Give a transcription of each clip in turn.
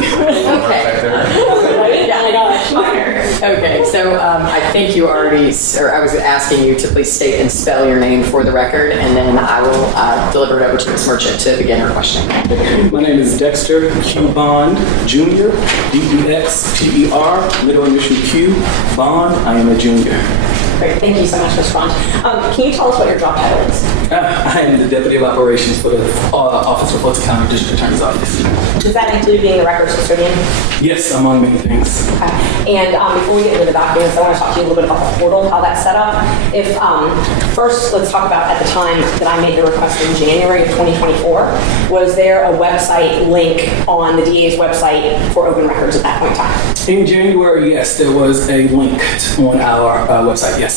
see. Okay, so I think you already, or I was asking you to please state and spell your name for the record, and then I will deliver it over to Ms. Merchant to begin her questioning. My name is Dexter Q. Bond Jr., D-E-X-T-E-R, middle initial Q, Bond. I am a junior. Great, thank you so much, Mr. Bond. Can you tell us what your job title is? I am the Deputy of Operations for the Office of Fulton County District Attorney's Office. Does that include being the records custodian? Yes, among many things. Okay. And before we get into the documents, I want to talk to you a little bit about the portal, how that's set up. If first, let's talk about at the time that I made the request in January of 2024, was there a website link on the DA's website for open records at that point in time? In January, yes, there was a link on our website, yes.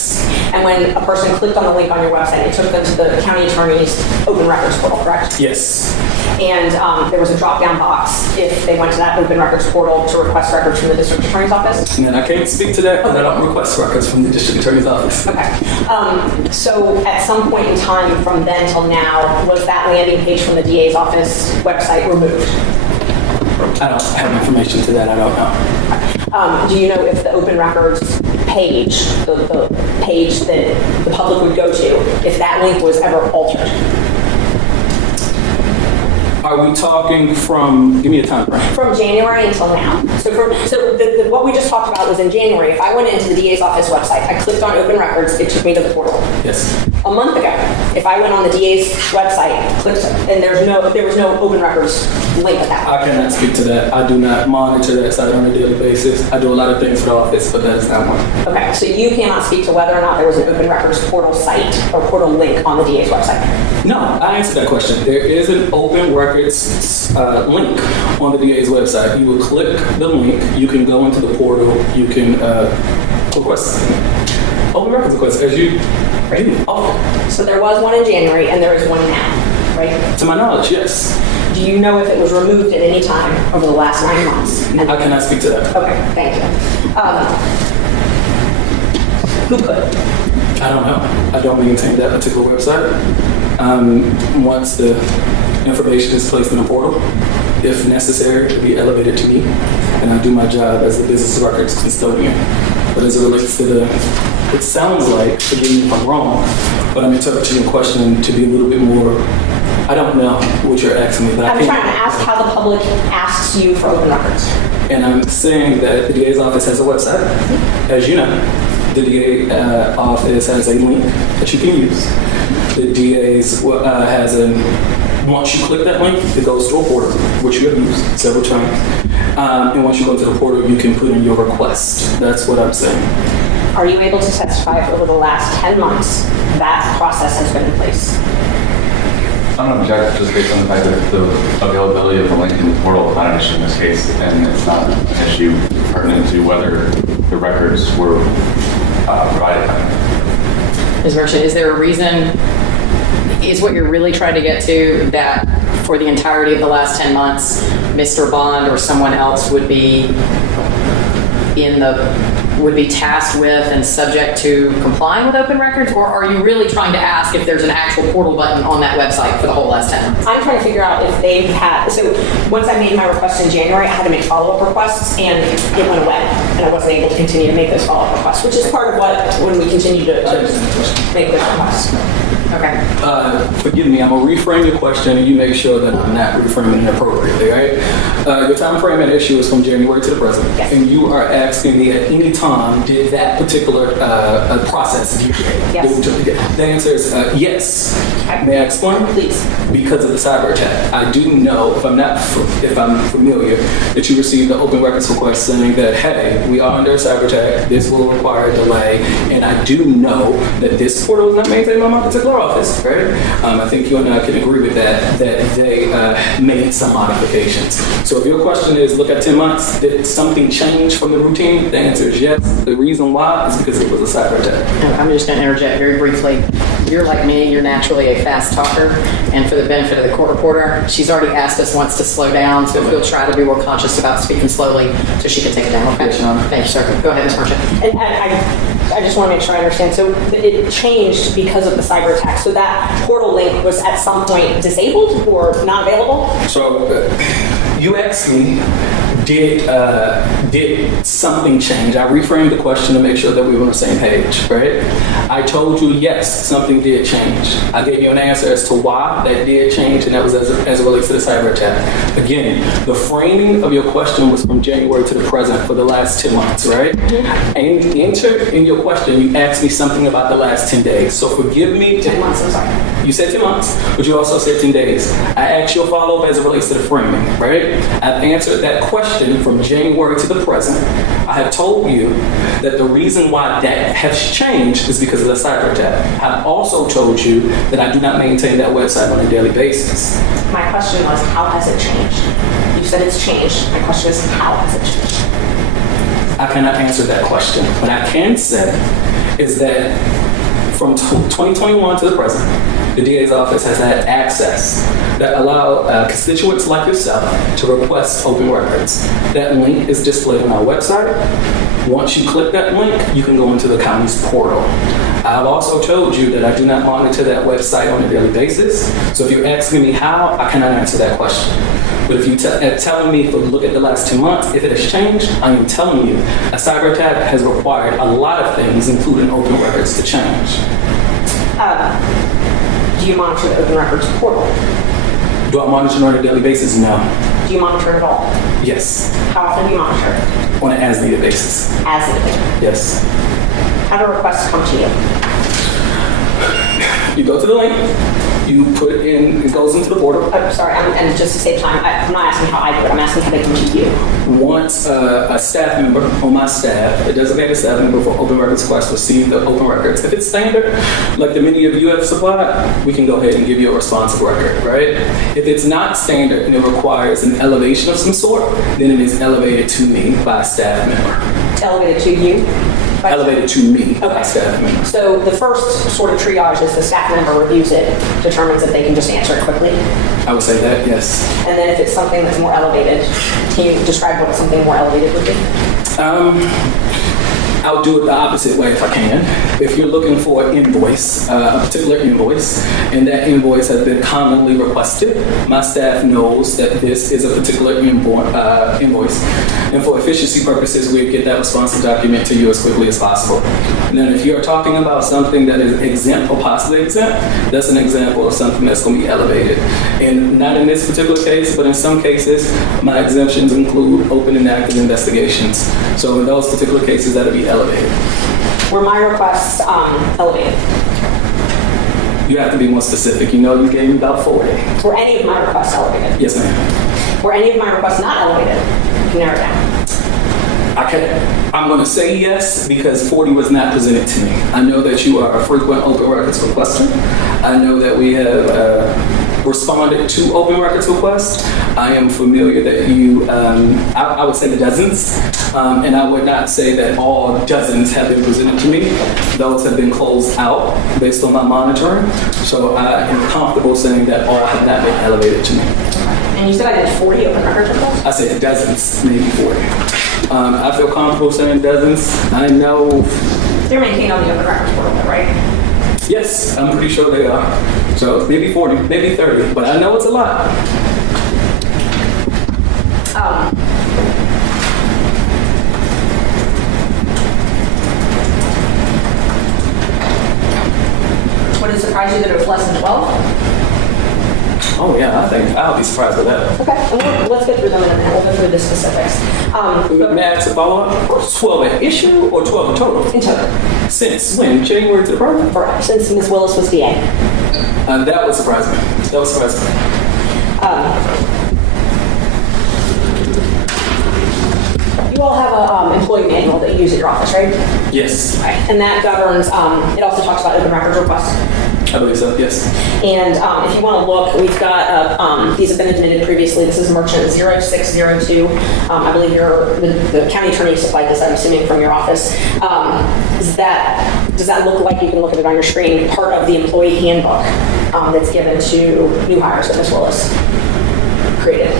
And when a person clicked on the link on your website, it took them to the county attorney's open records portal, correct? Yes. And there was a drop-down box if they went to that open records portal to request records from the district attorney's office? And I can't speak to that because I don't request records from the district attorney's office. Okay. So at some point in time from then till now, was that landing page from the DA's office website removed? I don't have information to that. I don't know. Do you know if the open records page, the page that the public would go to, if that link was ever altered? Are we talking from, give me a time frame. From January until now. So what we just talked about was in January. If I went into the DA's office website, I clicked on open records, it took me to the portal. Yes. A month ago, if I went on the DA's website, clicked, and there was no open records link at that point. I cannot speak to that. I do not monitor that site on a daily basis. I do a lot of things for the office, but that is not one. Okay, so you cannot speak to whether or not there was an open records portal site or portal link on the DA's website? No, I answered that question. There is an open records link on the DA's website. You will click the link. You can go into the portal. You can request open records requests as you do. Oh. So there was one in January and there is one now, right? To my knowledge, yes. Do you know if it was removed at any time over the last 9 months? I cannot speak to that. Okay, thank you. Who could? I don't know. I don't maintain that particular website. Once the information is placed in the portal, if necessary, it will be elevated to me, and I do my job as the business records custodian. But as it relates to it sounds like, forgive me if I'm wrong, but I'm interpreting your question to be a little bit more, I don't know what you're asking me. But I'm trying to ask how the public asks you for open records. And I'm saying that the DA's office has a website, as you know. The DA office has a link that you can use. The DA's has once you click that link, it goes to a portal, which you have used several times. And once you go to the portal, you can put in your request. That's what I'm saying. Are you able to testify if over the last 10 months that process has been in place? I'm going to object just based on the fact that the availability of the link in the portal is not an issue in this case, and it's not an issue pertinent to whether the records were provided. Ms. Merchant, is there a reason, is what you're really trying to get to that for the entirety of the last 10 months, Mr. Bond or someone else would be tasked with and subject to complying with open records? Or are you really trying to ask if there's an actual portal button on that website for the whole last 10 months? I'm trying to figure out if they've had, so once I made my request in January, I had to make follow-up requests and it went away. And I wasn't able to continue to make those follow-up requests, which is part of when we continue to make those requests. Okay. Forgive me, I'm going to reframe your question and you make sure that I'm not reframing it appropriately, right? Your time frame at issue is from January to the present. Yes. And you are asking me at any time, did that particular process deviate? Yes. The answer is yes. Okay. May I explain? Please. Because of the cyber attack. I do know, if I'm familiar, that you received an open records request saying that, hey, we are under a cyber attack, this will require a delay, and I do know that this portal is not maintained by my particular office, right? I think you and I can agree with that they made some modifications. So if your question is, look at 10 months, did something change from the routine? The answer is yes. The reason why is because it was a cyber attack. I'm just going to interject very briefly. You're like me, you're naturally a fast talker, and for the benefit of the court reporter, she's already asked us once to slow down, so we'll try to be more conscious about speaking slowly so she can take it down. Okay? Yes, Your Honor. Thank you, sir. Go ahead, Ms. Merchant. And I just want to make sure I understand. So it changed because of the cyber attack. So that portal link was at some point disabled or not available? So You asked me, did something change? I reframed the question to make sure that we were on the same page, right? I told you, yes, something did change. I gave you an answer as to why that did change, and that was as it relates to the cyber attack. Again, the framing of your question was from January to the present for the last 10 months, right? And enter in your question, you asked me something about the last 10 days. So forgive me. 10 months, I'm sorry. You said 10 months, but you also said 10 days. I asked you a follow-up as it relates to the framing, right? I've answered that question from January to the present. I have told you that the reason why that has changed is because of the cyber attack. I've also told you that I do not maintain that website on a daily basis. My question was, how has it changed? You said it's changed. My question is, how has it changed? I cannot answer that question. What I can say is that from 2021 to the present, the DA's office has had access that allow constituents like yourself to request open records. That link is displayed on our website. Once you click that link, you can go into the county's portal. I've also told you that I do not monitor that website on a daily basis. So if you're asking me how, I cannot answer that question. But if you're telling me to look at the last 2 months, if it has changed, I am telling you a cyber attack has required a lot of things, including open records, to change. Do you monitor the Open Records portal? Do I monitor it on a daily basis? No. Do you monitor it at all? Yes. How often do you monitor it? On an as-needed basis. As needed. Yes. How do requests come to you? You go to the link, you put it in, it goes into the portal. Oh, sorry, and just to save time, I'm not asking how I do it, I'm asking how they come to you. Once a staff member on my staff, a designated staff member for open records request, receive the open records. If it's standard, like the many of you have supplied, we can go ahead and give you a responsive record, right? If it's not standard and it requires an elevation of some sort, then it is elevated to me by a staff member. Elevated to you? Elevated to me by Okay. a staff member. So the first sort of triage is the staff member reviews it, determines that they can just answer it quickly. I would say that, yes. And then if it's something that's more elevated, can you describe what something more elevated would be? I'll do it the opposite way if I can. If you're looking for an invoice, a particular invoice, and that invoice has been commonly requested, my staff knows that this is a particular invoice. And for efficiency purposes, we get that responsive document to you as quickly as possible. And then if you're talking about something that is exempt or possibly exempt, that's an example of something that's going to be elevated. And not in this particular case, but in some cases, my exemptions include open and active investigations. So in those particular cases, that'll be elevated. Were my requests elevated? You have to be more specific. You know, you gave me about 40. Were any of my requests elevated? Yes, ma'am. Were any of my requests not elevated? You can narrow it down. I'm going to say yes because 40 was not presented to me. I know that you are a frequent open records requester. I know that we have responded to open records requests. I am familiar that you, I would say dozens, and I would not say that all dozens have been presented to me. Those have been closed out based on my monitoring. So I am comfortable saying that all have not been elevated to me. And you said I did 40 open records requests? I said dozens, maybe 40. I feel comfortable saying dozens. I know. They're maintained on the open records portal, right? Yes, I'm pretty sure they are. So maybe 40, maybe 30, but I know it's a lot. Would it surprise you that it was less than 12? Oh yeah, I think I'll be surprised with that. Okay, and let's get through them in a minute. We'll go through the specifics. May I ask a follow-up? 12 an issue or 12 in total? In total, Since when? January to the present? since Ms. Willis was VA. That would surprise me. That would surprise me. You all have an employee manual that you use at your office, right? Yes, Right. And that governs, it also talks about open records requests. I believe so, yes. And if you want to look, we've got, these have been admitted previously. This is merchant 0602. I believe the county attorney supplied this, I'm assuming, from your office. Does that look like, you can look at it on your screen, part of the employee handbook that's given to new hires that Ms. Willis created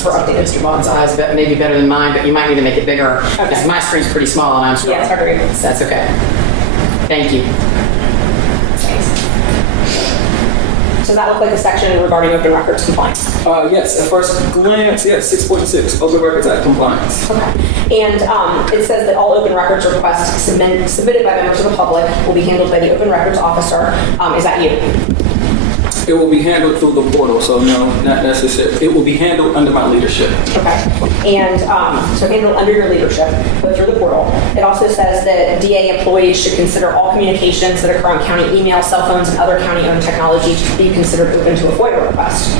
for updated? Mr. Vaughn's eyes maybe better than mine, but you might need to make it bigger. Okay. Because my screen's pretty small and I'm struggling. Yeah, it's hard to read. That's okay. Thank you. Thanks. Does that look like the section regarding open records compliance? Yes, at first glance, yes, 6.6, Open Records Act compliance. Okay. And it says that all open records requests submitted by members of the public will be handled by the open records officer. Is that you? It will be handled through the portal, so no, not necessary. It will be handled under my leadership. Okay. And so handled under your leadership, but through the portal. It also says that DA employees should consider all communications that occur on county email, cell phones, and other county-owned technology to be considered open to a FOIA request.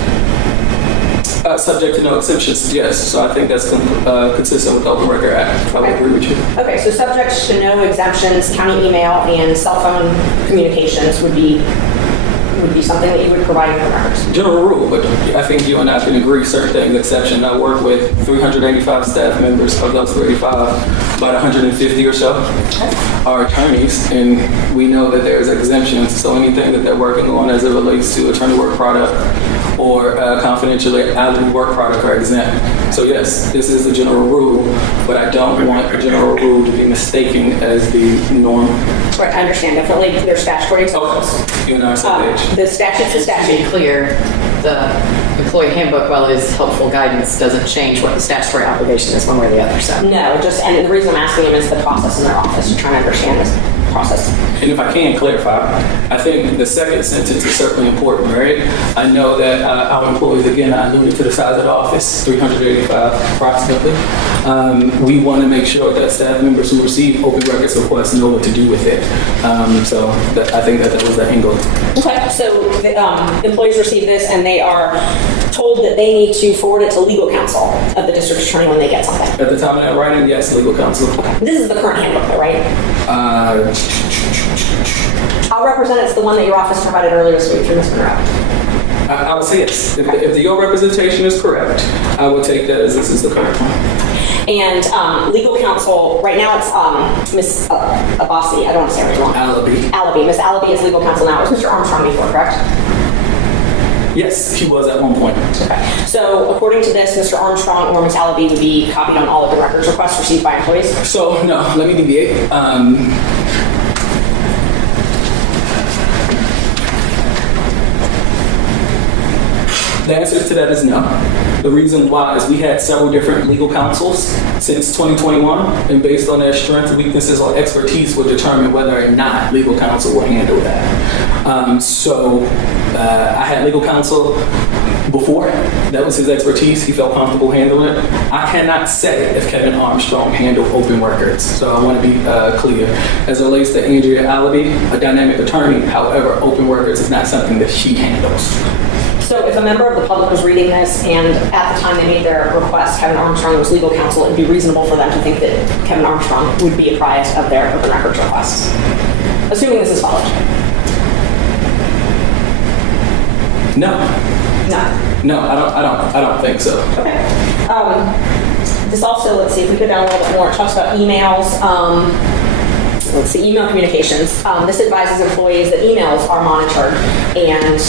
Subject to no exceptions, yes. So I think that's consistent with the Open Record Act. I would agree with you. Okay, so subject to no exemptions, county email and cell phone communications would be something that you would provide in your records. General rule, but I think you and I can agree certain things exception. I work with 385 staff members. Of those 385, about 150 or so are attorneys, and we know that there's exemptions. So anything that they're working on as it relates to attorney work product or confidentiality work product are exempt. So yes, this is a general rule, but I don't want a general rule to be mistaken as the norm. Right, I understand. Definitely, there's statutory exceptions. Okay, you and I are on the same page. The statute's a To be statute. clear, the employee handbook, while it is helpful guidance, doesn't change what the statutory obligation is one way or the other. So No, and the reason I'm asking him is the process in their office. You're trying to understand this process. And if I can clarify, I think the second sentence is certainly important, right? I know that our employees, again, I alluded to the size of the office, 385 approximately. We want to make sure that staff members who receive open records requests know what to do with it. So I think that was the angle. Okay, so the, employees receive this and they are told that they need to forward it to legal counsel of the district attorney when they get something. At the time of that writing, yes, legal counsel. This is the current handbook, though, right? I'll represent it's the one that your office provided earlier this week through Ms. Monroe. I would say yes. If your representation is correct, I would take that as this is the correct one. And legal counsel, right now it's Ms. Abbasi, I don't want to say her wrong. Alibi. Ms. Alibi is legal counsel now. It was Mr. Armstrong before, correct? Yes, he was at one point. Okay. So according to this, Mr. Armstrong or Ms. Alibi would be copied on all of the records requests received by employees? So, no, let me deviate. The answer to that is no. The reason why is we had several different legal counsels since 2021, and based on their strengths, weaknesses, or expertise would determine whether or not legal counsel will handle that. I had legal counsel before. That was his expertise. He felt comfortable handling it. I cannot say if Kevin Armstrong handled open records, so I want to be clear. As it relates to Andrea Alibi, a dynamic attorney, however, open records is not something that she handles. So if a member of the public was reading this and at the time they made their request, Kevin Armstrong was legal counsel, it would be reasonable for them to think that Kevin Armstrong would be apprised of their open records requests. Assuming this is followed. No, No. I don't think so. Okay. This also, let's see, if we go down a little bit more, it talks about emails. Let's see, email communications. This advises employees that emails are monitored, and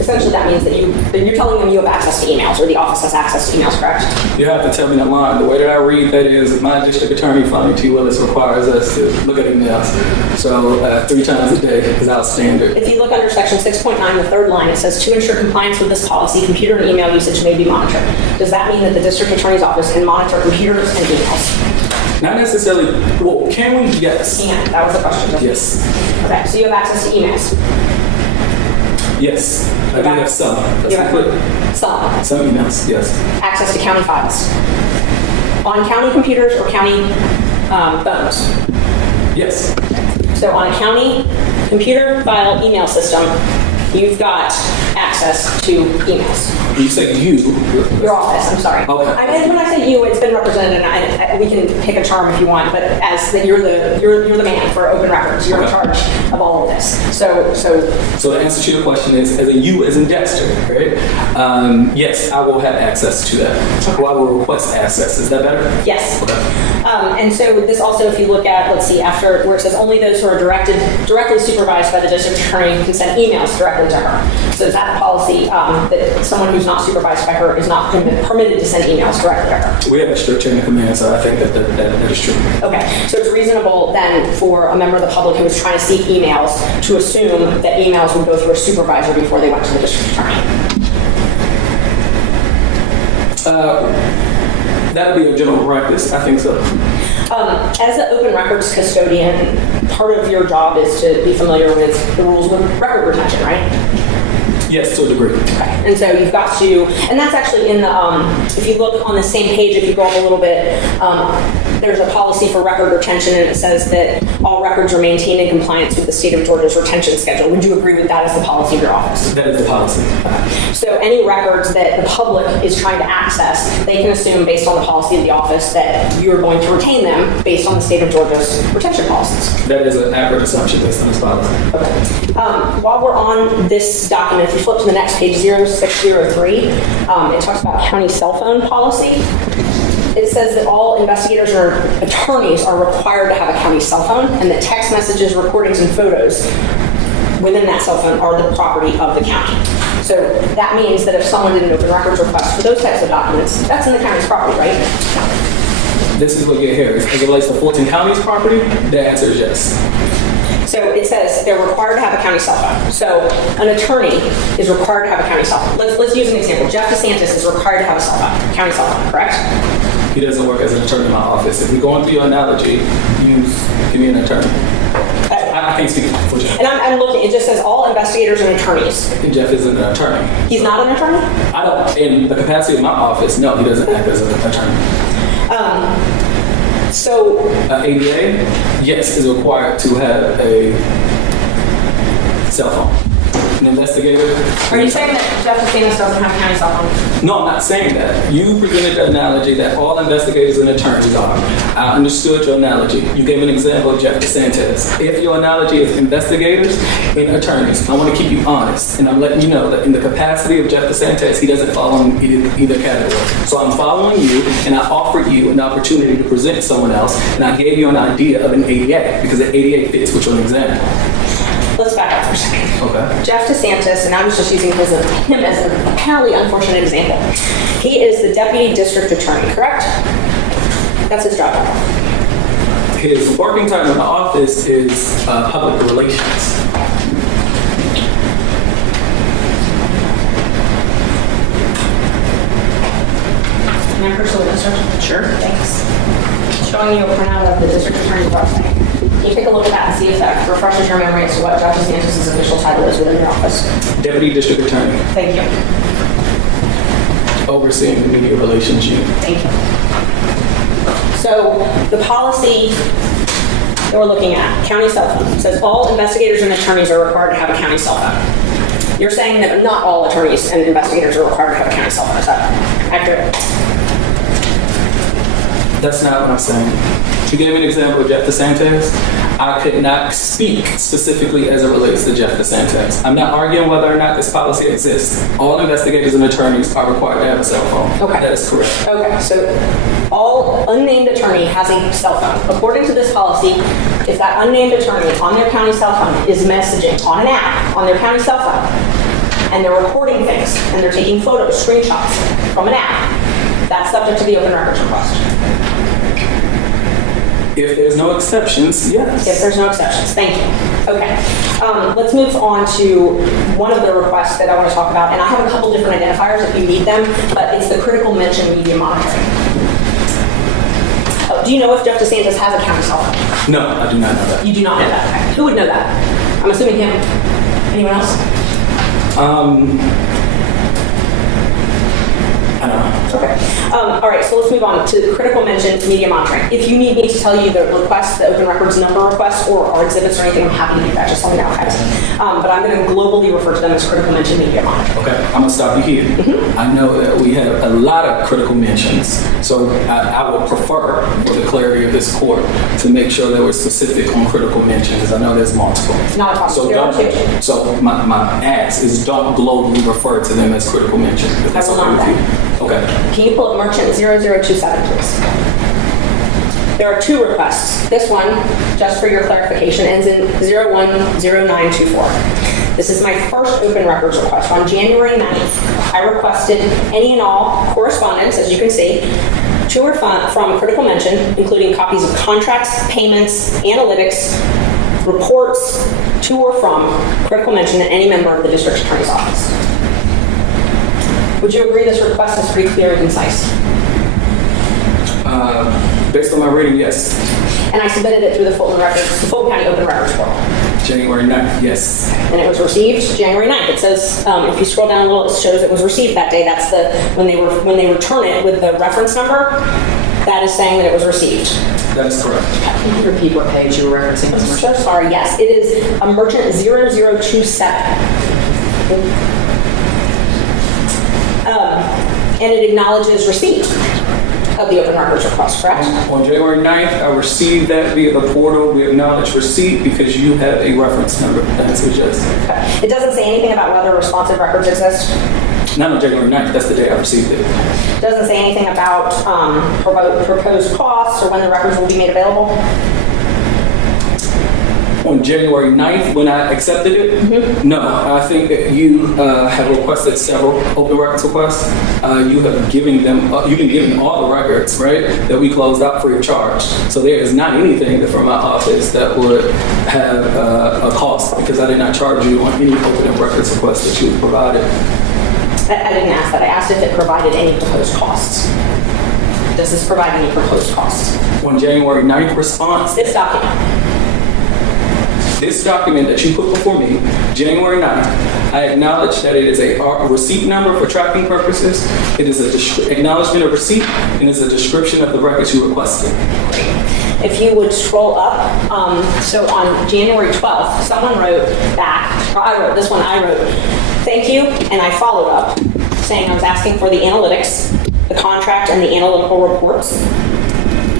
essentially that means that you're telling them you have access to emails, or the office has access to emails, correct? You have to tell me the line. The way that I read that is my district attorney, Fonnie T. Willis, requires us to look at emails. So 3 times a day is our standard. If you look under section 6.9, the third line, it says, to ensure compliance with this policy, computer and email usage may be monitored. Does that mean that the district attorney's office can monitor computers and emails? Not necessarily. Well, can we? Yes. Can. That was the question. Yes. Okay, so you have access to emails. Yes. I do have some. That's You have clear. some. Emails. Yes. Access to county files. On county computers or county phones. Yes. So on a county computer file email system, you've got access to emails. When you say you. Your office, I'm sorry. Okay. I mean, when I say you, it's been represented, and we can pick a term if you want, but as that you're the man for open records. You're in Okay. charge of all of this. So So the answer to your question is, as a you as in Dexter, right? Yes, I will have access to that. Or I will request access. Is that better? yes. Okay. And so this also, if you look at, let's see, after where it says only those who are directly supervised by the district attorney can send emails directly to her. So is that a policy that someone who's not supervised by her is not permitted to send emails directly to her. We have a strict chain of command, so I think that is true. Okay, so it's reasonable then for a member of the public who was trying to seek emails to assume that emails would go through a supervisor before they went to the district attorney. That would be a general practice. I think so. As an open records custodian, part of your job is to be familiar with the rules of record retention, right? Yes, to a degree. Okay. And so you've got to, and that's actually in the, if you look on the same page, if you go up a little bit, there's a policy for record retention, and it says that all records are maintained in compliance with the state of Georgia's retention schedule. Would you agree with that as the policy of your office? That is the policy. Okay. So any records that the public is trying to access, they can assume based on the policy of the office that you're going to retain them based on the state of Georgia's retention policies. That is an accurate assumption based on this policy. Okay. While we're on this document, if you flip to the next page, 0603, it talks about county cell phone policy. It says that all investigators or attorneys are required to have a county cell phone, and that text messages, recordings, and photos within that cell phone are the property of the county. So that means that if someone did an open records request for those types of documents, that's in the county's property, right? This is what get here. As it relates to Fulton County's property, the answer is yes. So it says they're required to have a county cell phone. So an attorney is required to have a county cell phone. Let's use an example. Jeff DeSantis is required to have a cell phone, county cell phone, correct? He doesn't work as an attorney in my office. If we're going through your analogy, give me an attorney. I can't speak for Jeff. And I'm looking, it just says all investigators and attorneys. And Jeff isn't an attorney. He's not an attorney? I don't, in the capacity of my office, no, he doesn't act as an attorney. ADA, yes, is required to have a cell phone. An investigator. Are you saying that Jeff DeSantis doesn't have a county cell phone? No, I'm not saying that. You presented the analogy that all investigators and attorneys are. I understood your analogy. You gave an example of Jeff DeSantis. If your analogy is investigators and attorneys, I want to keep you honest, and I'm letting you know that in the capacity of Jeff DeSantis, he doesn't fall in either category. So I'm following you, and I offered you an opportunity to present someone else, and I gave you an idea of an ADA, because the ADA fits with your example. Let's back up for a second. Okay. Jeff DeSantis, and I was just using him as an apparently unfortunate example. He is the deputy district attorney, correct? That's his job title. His working title in the office is public relations. Can I pursue an instruction? Sure. Thanks. Showing you a printout of the district attorney's website. Can you take a look at that and see if that refreshes your memory as to what Jeff DeSantis' official title is within your office? Deputy district attorney. Thank you. Overseeing the media relations unit. Thank you. So the policy that we're looking at, county cell phone, says all investigators and attorneys are required to have a county cell phone. You're saying that not all attorneys and investigators are required to have a county cell phone. Is that accurate? That's not what I'm saying. To give an example of Jeff DeSantis, I could not speak specifically as it relates to Jeff DeSantis. I'm not arguing whether or not this policy exists. All investigators and attorneys are required to have a cell phone. Okay. That is correct. Okay, so all unnamed attorney has a cell phone. According to this policy, if that unnamed attorney on their county cell phone is messaging on an app on their county cell phone, and they're recording things, and they're taking photos, screenshots from an app, that's subject to the open records request. If there's no exceptions, yes. If there's no exceptions, thank you. Okay, let's move on to one of the requests that I want to talk about, and I have a couple different identifiers if you need them, but it's the critical mention media monitoring. Oh, do you know if Jeff DeSantis has a county cell phone? No, I do not know that. You do not know that. Okay. Who would know that? I'm assuming him. Anyone else? I don't know. Okay. All right, so let's move on to critical mention media monitoring. If you need me to tell you the requests, the open records number requests, or exhibits or anything, I'm happy to do that. Just let me know, guys. But I'm going to globally refer to them as critical mention media monitoring. Okay, I'm gonna stop you here. Mm-hmm. I know that we have a lot of critical mentions, so I would prefer, for the clarity of this court, to make sure that we're specific on critical mentions, because I know there's multiple. Not a problem. So, There are two. so my ask is don't globally refer to them as critical mentions. If that's I will okay not with you. Okay. Can you pull up merchant 0027, please? There are two requests. This one, just for your clarification, ends in 010924. This is my first open records request on January 9th. I requested any and all correspondence, as you can see, to or from critical mention, including copies of contracts, payments, analytics, reports to or from critical mention and any member of the district attorney's office. Would you agree this request is pretty clear and concise? Based on my reading, yes. And I submitted it through the Fulton County Open Records portal. January 9th, yes. And it was received January 9th. It says, if you scroll down a little, it shows it was received that day. That's when they return it with the reference number, that is saying that it was received. That is correct. Can you repeat what page you were referencing? I'm so sorry. Yes, it is a merchant 0027. And it acknowledges receipt of the open records request, correct? On January 9th, I received that via the portal. We acknowledge receipt because you have a reference number that suggests. Okay. It doesn't say anything about whether responsive records exist. Not on January 9th, that's the day I received it. It doesn't say anything about proposed costs or when the records will be made available. On January 9th, when I accepted it, no, I think that you have requested several open records requests. You've been given all the records, right, that we closed out free of charge. So there is not anything from my office that would have a cost because I did not charge you on any open records requests that you provided. I didn't ask that. I asked if it provided any proposed costs. Does this provide any proposed costs? On January 9th response, This document. this document that you put before me, January 9th, I acknowledge that it is a receipt number for tracking purposes. It is an acknowledgement of receipt and is a description of the records you requested. If you would scroll up, so on January 12th, someone wrote back, or I wrote, thank you, and I followed up saying I was asking for the analytics, the contract, and the analytical reports.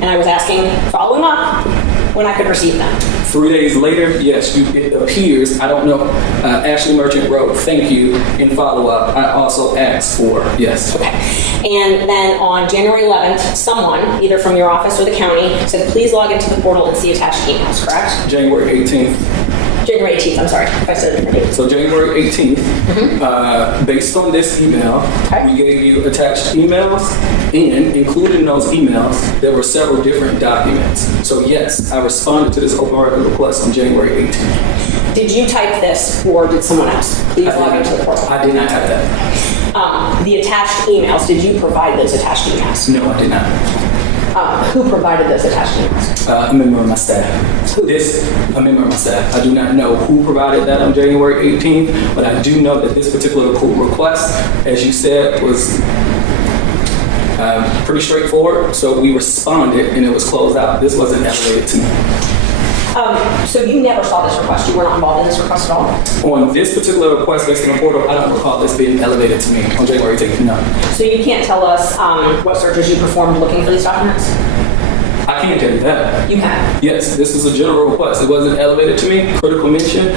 And I was asking, following up, when I could receive them. 3 days later, yes, it appears, I don't know, Ashley Merchant wrote, thank you, in follow-up. I also asked for, yes. Okay. And then on January 11th, someone, either from your office or the county, said, please log into the portal and see attached emails, correct? January 18th. January 18th, I'm sorry, if I said it differently. So January 18th, based on this email, Okay. we gave you attached emails, and included in those emails, there were several different documents. So yes, I responded to this open record request on January 18th. Did you type this or did someone else? Please log into the portal. I did not type that. The attached emails, did you provide those attached emails? No, I did not. Who provided those attached emails? A member of my staff. A member of my staff. I do not know who provided that on January 18th, but I do know that this particular request, as you said, was pretty straightforward. So we responded and it was closed out. This wasn't elevated to me. So you never saw this request? You were not involved in this request at all? On this particular request based on the portal, I don't recall this being elevated to me on January 18th, no. So you can't tell us what searches you performed looking for these documents? I can't tell you that. You can. Yes, this is a general request. It wasn't elevated to me. Critical mention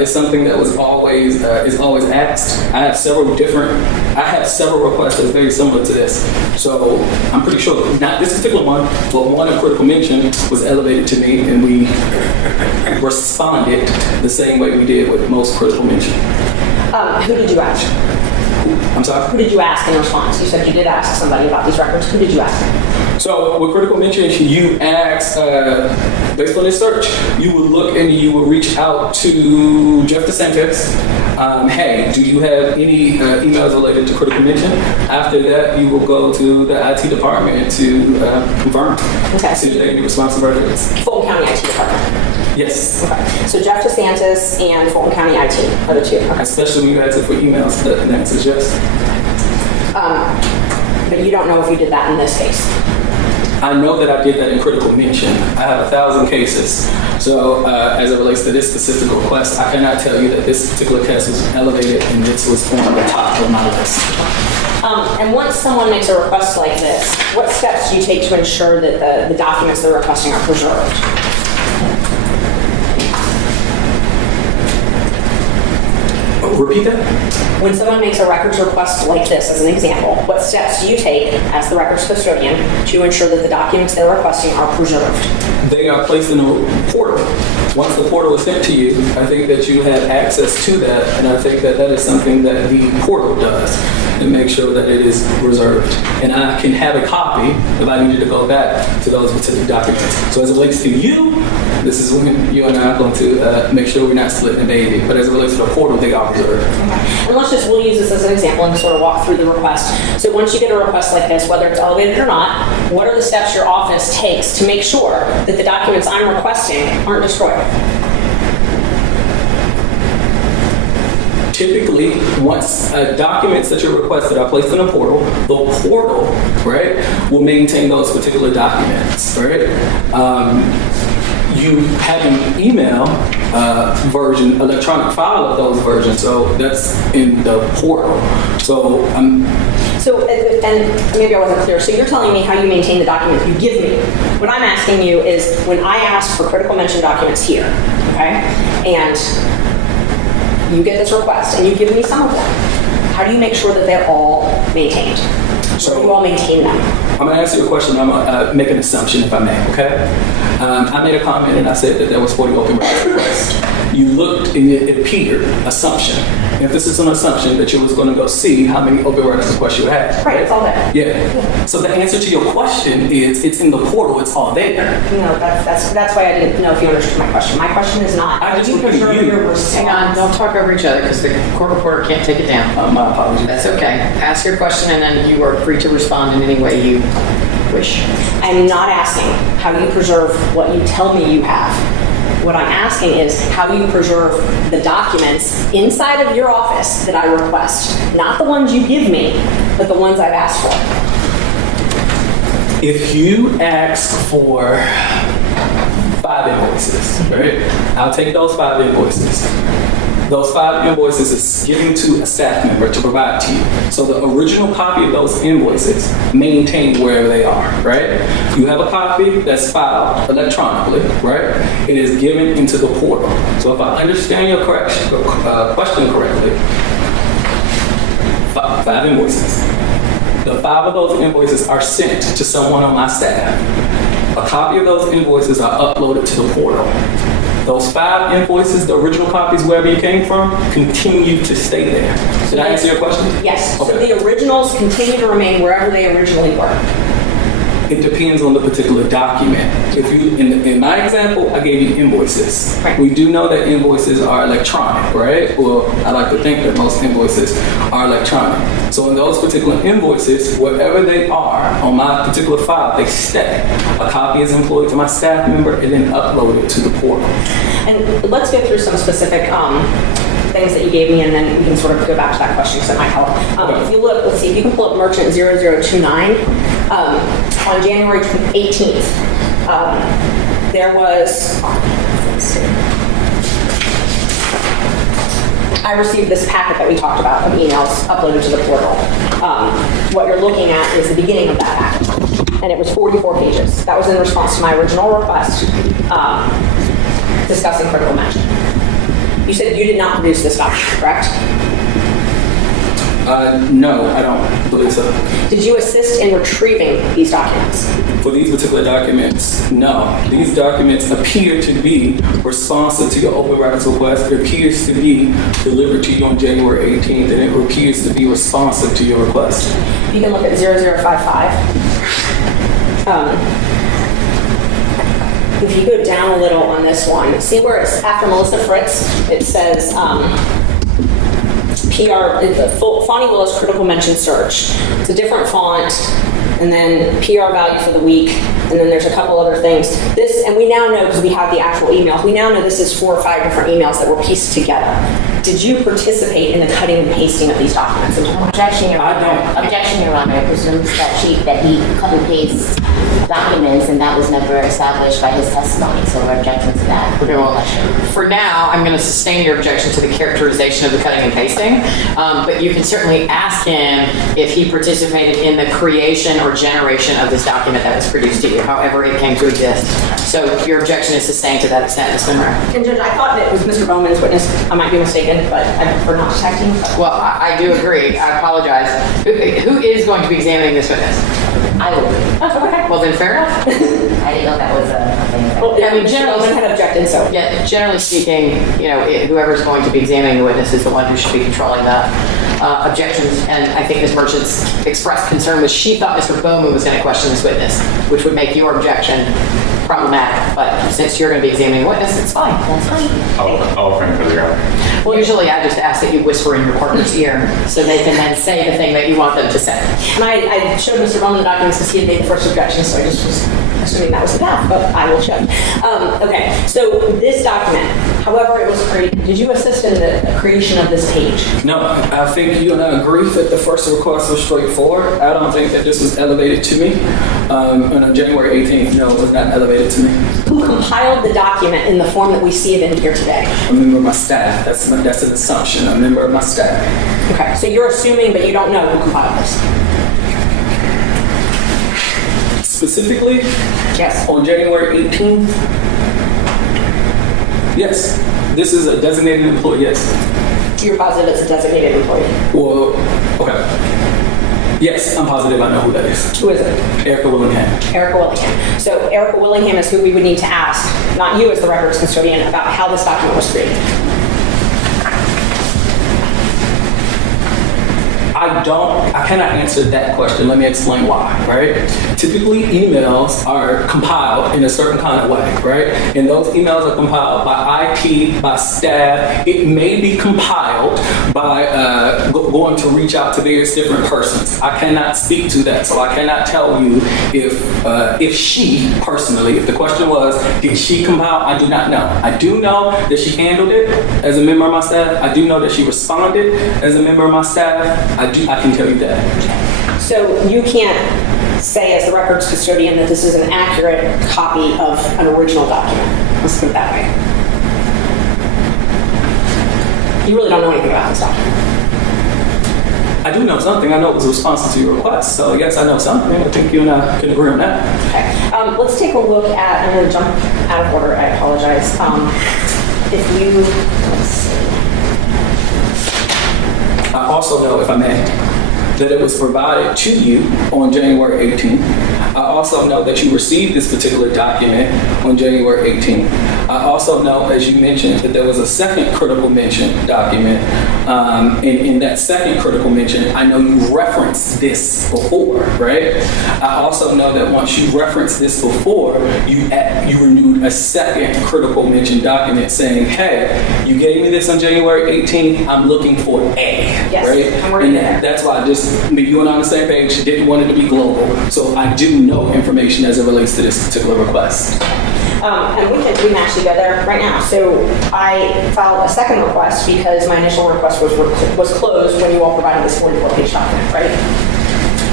is something that was always asked. I have several requests that's very similar to this. So I'm pretty sure not this particular one, but one of critical mention was elevated to me, and we responded the same way we did with most critical mention. Who did you ask? I'm sorry? Who did you ask in response? You said you did ask somebody about these records. Who did you ask? So with critical mention, you ask, based on this search, you would look and you would reach out to Jeff DeSantis. Hey, do you have any emails related to critical mention? After that, you will go to the IT department to confirm. Okay. See if they any responsive records. Fulton County IT Department. Yes. Okay. So Jeff DeSantis and Fulton County IT are the two. Okay. Especially when you ask it for emails, the answer is yes. But you don't know if you did that in this case. I know that I did that in critical mention. I have 1,000 cases. So as it relates to this specific request, I cannot tell you that this particular case was elevated and this was on the top of my list. And once someone makes a request like this, what steps do you take to ensure that the documents they're requesting are preserved? Repeat that? When someone makes a records request like this, as an example, what steps do you take as the records custodian to ensure that the documents they're requesting are preserved? They are placed in a portal. Once the portal is sent to you, I think that you have access to that, and I think that that is something that the portal does and make sure that it is reserved. And I can have a copy if I needed to go back to those specific documents. So as it relates to you, this is when you and I are going to make sure we're not splitting the baby. But as it relates to the portal, they are reserved. Okay. And we'll use this as an example and sort of walk through the request. So once you get a request like this, whether it's elevated or not, what are the steps your office takes to make sure that the documents I'm requesting aren't destroyed? Typically, once documents that you're requested are placed in a portal, the portal, right, will maintain those particular documents, right? You have an email version, electronic file of those versions, so that's in the portal. So, and maybe I wasn't clear. So you're telling me how you maintain the documents you give me. What I'm asking you is when I ask for critical mention documents here, okay, and you get this request and you give me some of them, how do you make sure that they're all maintained? So you all maintain them? I'm going to answer your question. I'm going to make an assumption, if I may, okay? I made a comment and I said that there was 40 open records requests. You looked and it appeared, assumption. If this is an assumption that you was going to go see how many open records requests you had. Right, it's all there. Yeah. So the answer to your question is it's in the portal, it's all there. No, that's why I didn't know if you understood my question. My question is not, I how just do you repeated preserve you. your response? Hang on, don't talk over each other because the court reporter can't take it down. My apologies. That's okay. Ask your question and then you are free to respond in any way you wish. I'm not asking how you preserve what you tell me you have. What I'm asking is how you preserve the documents inside of your office that I request. Not the ones you give me, but the ones I've asked for. If you ask for 5 invoices, right? I'll take those 5 invoices. Those 5 invoices is given to a staff member to provide to you. So the original copy of those invoices maintained wherever they are, right? You have a copy that's filed electronically, right? It is given into the portal. So if I understand your question correctly, 5 invoices. The 5 of those invoices are sent to someone on my staff. A copy of those invoices are uploaded to the portal. Those 5 invoices, the original copies, wherever you came from, continue to stay there. Did I answer your question? Yes. Okay. So the originals continue to remain wherever they originally were. It depends on the particular document. If you, in my example, I gave you invoices. Right. We do know that invoices are electronic, right? Well, I like to think that most invoices are electronic. So in those particular invoices, wherever they are on my particular file, they stay. A copy is employed to my staff member and then uploaded to the portal. And let's go through some specific things that you gave me, and then we can sort of go back to that question because it might help. If you look, let's see, if you can pull up Merchant 0029, on January 18th, there was, let's see, I received this packet that we talked about of emails uploaded to the portal. What you're looking at is the beginning of that packet, and it was 44 pages. That was in response to my original request discussing critical mention. You said you did not produce this document, correct? No, I don't believe so. Did you assist in retrieving these documents? For these particular documents, no. These documents appear to be responsive to your open records request. It appears to be delivered to you on January 18th, and it appears to be responsive to your request. You can look at 0055. If you go down a little on this one, see where it's after Melissa Fritz, it says PR, Fonnie Willis critical mention search. It's a different font, and then PR value for the week, and then there's a couple other things. This, and we now know, because we have the actual emails, we now know this is 4 or 5 different emails that were pieced together. Did you participate in the cutting and pasting of these documents? Objection, Your Honor. Objection, Your Honor. It presumes that he cut and paste documents, and that was never established by his testimony. So we're objecting to that. Okay, well, for now, I'm going to sustain your objection to the characterization of the cutting and pasting, but you can certainly ask him if he participated in the creation or generation of this document that was produced to you, however it came to exist. So your objection is sustained to that extent, Ms. Monroe. And Judge, I thought it was Mr. Bowman's witness. I might be mistaken, but I prefer not to tag team. Well, I do agree. I apologize. Who is going to be examining this witness? I will. Okay. Well, then fair enough. I didn't know that was a thing. Well, I mean, Mr. Bowman had objected, And so, Yeah, generally speaking, whoever's going to be examining the witness is the one who should be controlling the objections. And I think Ms. Merchant's expressed concern was she thought Mr. Bowman was going to question this witness, which would make your objection problematic. But since you're going to be examining the witness, it's fine. That's fine. I'll frame for the record. Well, usually I just ask that you whisper in your partner's ear so they can then say the thing that you want them to say. and I showed Mr. Bowman the documents because he had made the first objection, so I just was assuming that was the path, but I will check. Okay, so this document, however it was created, did you assist in the creation of this page? No, I think you and I agree that the first request was straightforward. I don't think that this was elevated to me. And on January 18th, no, it was not elevated to me. Who compiled the document in the form that we see it in here today? A member of my staff. That's an assumption. A member of my staff. Okay, so you're assuming, but you don't know who compiled this? Specifically, Yes. on January 18th, yes, this is a designated employee, yes. You're positive it's a designated employee. Well, okay. Yes, I'm positive I know who that is. Who is it? Erica Willingham. Erica Willingham. So Erica Willingham is who we would need to ask, not you as the records custodian, about how this document was created. I cannot answer that question. Let me explain why, right? Typically, emails are compiled in a certain kind of way, right? And those emails are compiled by IT, by staff. It may be compiled by going to reach out to various different persons. I cannot speak to that, so I cannot tell you if she personally, if the question was, did she compile? I do not know. I do know that she handled it as a member of my staff. I do know that she responded as a member of my staff. I can tell you that. So you can't say as the records custodian that this is an accurate copy of an original document. Let's put it that way. You really don't know anything about this document. I do know something. I know it was a response to your request. So yes, I know something. I think you and I can agree on that. Okay. Let's take a look at, I'm going to jump out of order, I apologize. If you, let's see. I also know, if I may, that it was provided to you on January 18th. I also know that you received this particular document on January 18th. I also know, as you mentioned, that there was a second critical mention document. In that second critical mention, I know you referenced this before, right? I also know that once you referenced this before, you renewed a second critical mention document saying, hey, you gave me this on January 18th, I'm looking for A, Yes, right? I'm working there. That's why you and I on the same page didn't want it to be global. So I do know information as it relates to this particular request. And we can actually go there right now. So I filed a second request because my initial request was closed when you all provided this 44-page document, right?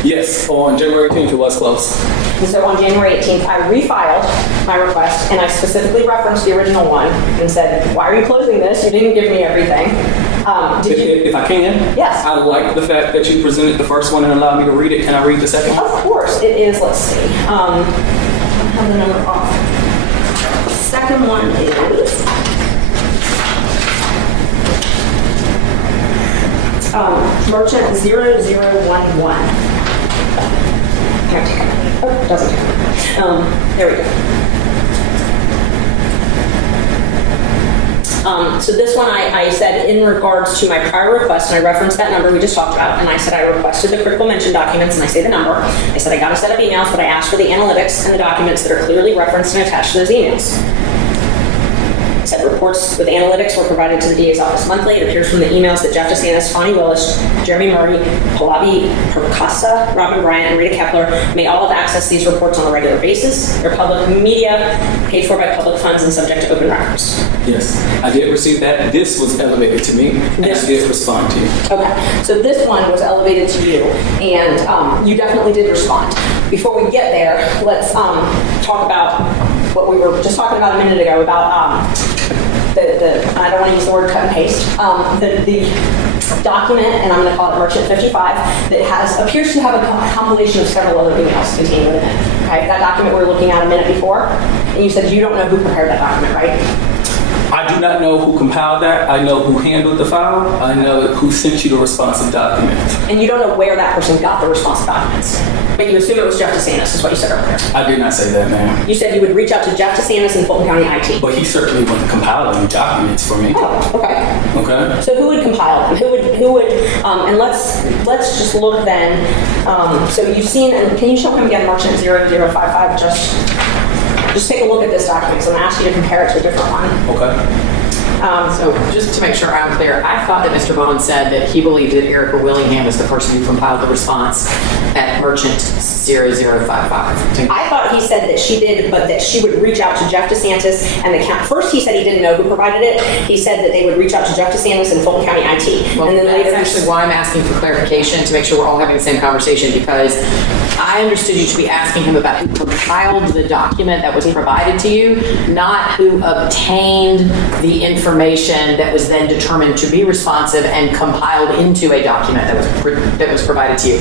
Yes, on January 18th it was close. And so on January 18th, I refiled my request and I specifically referenced the original one and said, why are you closing this? You didn't give me everything. If I can, Yes. I like the fact that you presented the first one and allowed me to read it. Can I read the second one? Of course, it is, let's see. I don't have the number off. The second one is Merchant 0011. Oh, it doesn't. There we go. So this one I said in regards to my prior request, and I referenced that number we just talked about, and I said I requested the critical mention documents, and I say the number. I said I got a set of emails, but I asked for the analytics and the documents that are clearly referenced and attached to those emails. I said reports with analytics were provided to the DA's office monthly. It appears from the emails that Jeff DeSantis, Fonnie Willis, Jeremy Murray, Pallavi Perkasa, Robin Bryant, and Rita Kepler may all have access to these reports on a regular basis. They're public media, paid for by public funds, and subject to open records. Yes, I did receive that. This was elevated to me, and I did respond to you. Okay, so this one was elevated to you, and you definitely did respond. Before we get there, let's talk about what we were just talking about a minute ago about I don't want to use the word cut and paste, the document, and I'm going to call it Merchant 55, that appears to have a compilation of several other emails contained within it. Okay, that document we were looking at a minute before, and you said you don't know who prepared that document, right? I do not know who compiled that. I know who handled the file. I know who sent you the responsive document. And you don't know where that person got the responsive documents. But you assume it was Jeff DeSantis, is what you said earlier. I did not say that, ma'am. You said you would reach out to Jeff DeSantis in Fulton County IT. But he certainly wouldn't compile any documents for me. Oh, okay. Okay? So who would compile them? Who would, and let's just look then. So you've seen, and can you show him again, Merchant 0055, just take a look at this document. So I'm gonna ask you to compare it to a different one. Okay. So just to make sure I'm clear, I thought that Mr. Bond said that he believed that Erica Willingham was the person who compiled the response at Merchant 0055. I thought he said that she did, but that she would reach out to Jeff DeSantis and the county. First, he said he didn't know who provided it. He said that they would reach out to Jeff DeSantis and Fulton County IT. Well, and then that's later, actually why I'm asking for clarification, to make sure we're all having the same conversation, because I understood you to be asking him about who compiled the document that was provided to you, not who obtained the information that was then determined to be responsive and compiled into a document that was provided to you.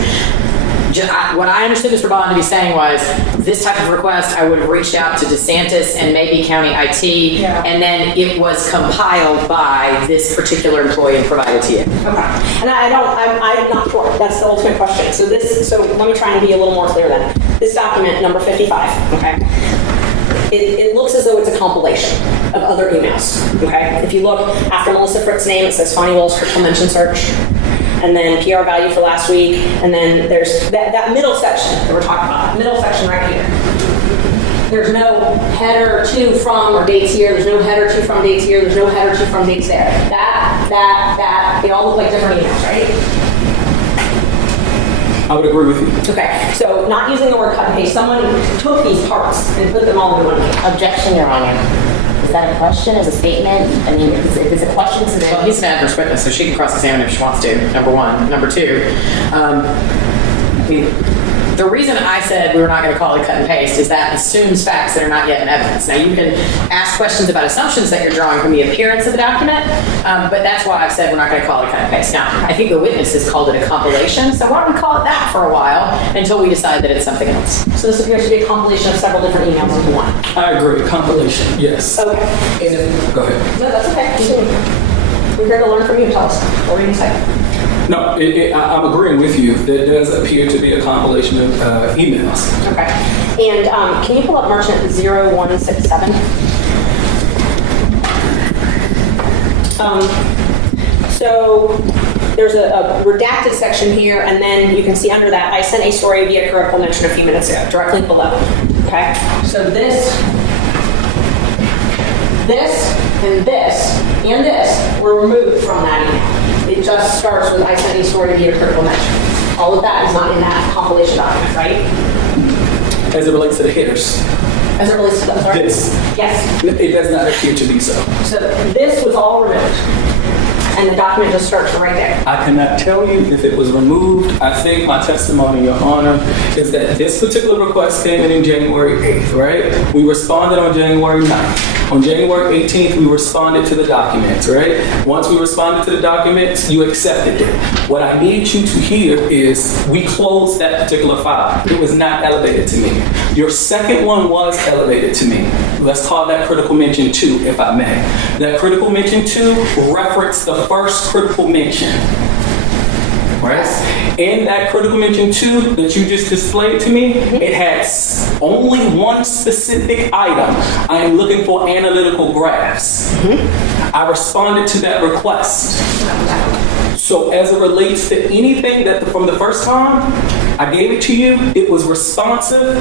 What I understood Mr. Bond to be saying was, this type of request, I would have reached out to DeSantis and maybe County IT, and then it was compiled by this particular employee and provided to you. okay. And I'm not sure. That's the ultimate question. So let me try and be a little more clear then. This document, number 55, okay? It looks as though it's a compilation of other emails, okay? If you look after Melissa Fritz's name, it says Fonnie Wells Critical Mention Search, and then PR value for last week, and then there's that middle section that we're talking about, middle section right here. There's no header to, from, or dates here. There's no header to, from, dates here. There's no header to, from, dates there. That, they all look like different emails, right? I would agree with you. Okay, so not using the word cut and paste, someone took these parts and put them all into one page. Objection, Your Honor. Is that a question? Is a statement? I mean, if it's a question to Well, the... he's an adverse witness, so she can cross-examine if she wants to, number one. Number two, the reason I said we were not going to call it cut and paste is that assumes facts that are not yet in evidence. Now, you can ask questions about assumptions that you're drawing from the appearance of the document, but that's why I've said we're not going to call it cut and paste. Now, I think the witness has called it a compilation, so why don't we call it that for a while until we decide that it's something else. So this appears to be a compilation of several different emails into one. I agree. Compilation, yes. Okay. Go ahead. No, that's okay. Continue. We're here to learn from you. Tell us. What were you going to say? No, I'm agreeing with you. There does appear to be a compilation of emails. Okay. And can you pull up Merchant 0167? So there's a redacted section here, and then you can see under that, I sent a story via critical mention a few minutes ago, directly below. Okay? So this, and this were removed from that email. It just starts with I sent a story via critical mention. All of that is not in that compilation document, right? As it relates to the headers. As it relates to the, sorry? This. Yes. It does not appear to be so. So this was all removed. And the document just starts right there. I cannot tell you if it was removed. I think my testimony, Your Honor, is that this particular request came in January 8th, right? We responded on January 9th. On January 18th, we responded to the documents, right? Once we responded to the documents, you accepted it. What I need you to hear is we closed that particular file. It was not elevated to me. Your second one was elevated to me. Let's call that critical mention 2, if I may. That critical mention 2 referenced the first critical mention. Right? In that critical mention 2 that you just displayed to me, it has only one specific item. I am looking for analytical graphs. I responded to that request. So as it relates to anything that from the first time I gave it to you, it was responsive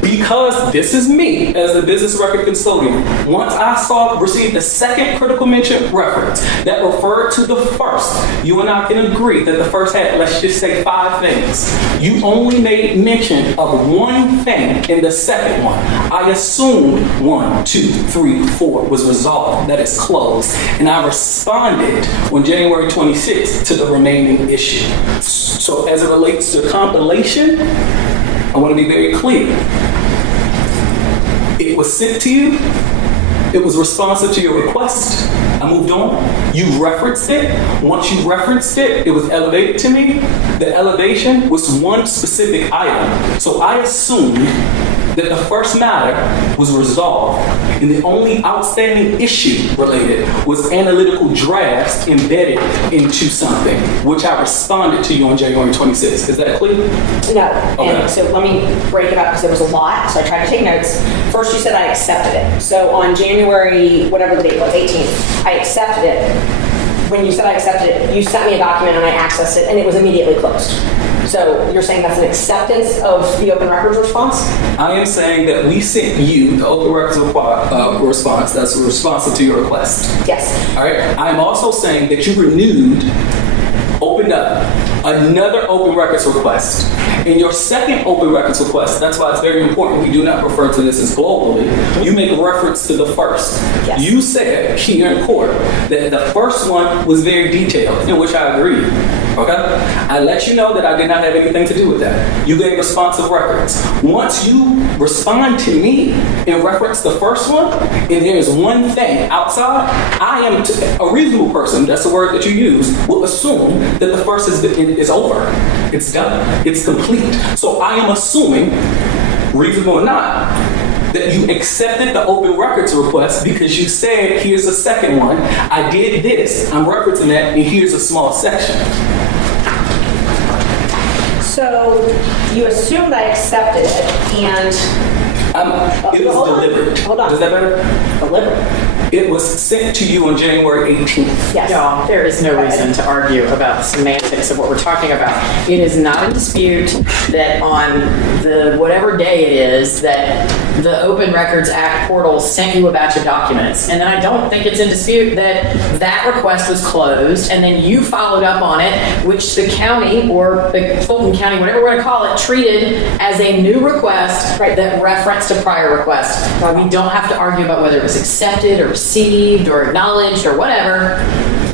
because this is me as a business record custodian. Once I received the second critical mention reference that referred to the first, you and I can agree that the first had, let's just say, 5 things. You only made mention of one thing in the second one. I assumed 1, 2, 3, 4 was resolved, that it's closed, and I responded on January 26th to the remaining issue. So as it relates to compilation, I want to be very clear. It was sent to you. It was responsive to your request. I moved on. You referenced it. Once you referenced it, it was elevated to me. The elevation was one specific item. So I assumed that the first matter was resolved, and the only outstanding issue related was analytical drafts embedded into something, which I responded to you on January 26th. Is that clear? No. Okay. And so let me break it up because there was a lot. So I tried to take notes. First, you said I accepted it. So on January, whatever the date was, 18th, I accepted it. When you said I accepted it, you sent me a document and I accessed it and it was immediately closed. So you're saying that's an acceptance of the open records response? I am saying that we sent you the open records response that's responsive to your request. Yes. All right. I'm also saying that you opened up another open records request. In your second open records request, that's why it's very important we do not refer to this as globally, you make reference to the first. Yes. You said here in court that the first one was very detailed, in which I agree. Okay? I let you know that I did not have anything to do with that. You gave responsive records. Once you respond to me in reference to the first one, and there's one thing outside, I am a reasonable person, that's the word that you use, will assume that the first is over. It's done. It's complete. So I am assuming, reasonable or not, that you accepted the open records request because you said, here's the second one. I did this. I'm referencing that, and here's a small section. So you assumed I accepted it and... It was delivered. Hold on. Is that better? Delivered. It was sent to you on January 18th. Yes. Y'all, there is no reason to argue about the semantics of what we're talking about. It is not in dispute that on the whatever day it is that the Open Records Act portal sent you a batch of documents. And then I don't think it's in dispute that that request was closed and then you followed up on it, which the county or the Fulton County, whatever we're going to call it, treated as a new request that referenced a prior request. We don't have to argue about whether it was accepted or received or acknowledged or whatever.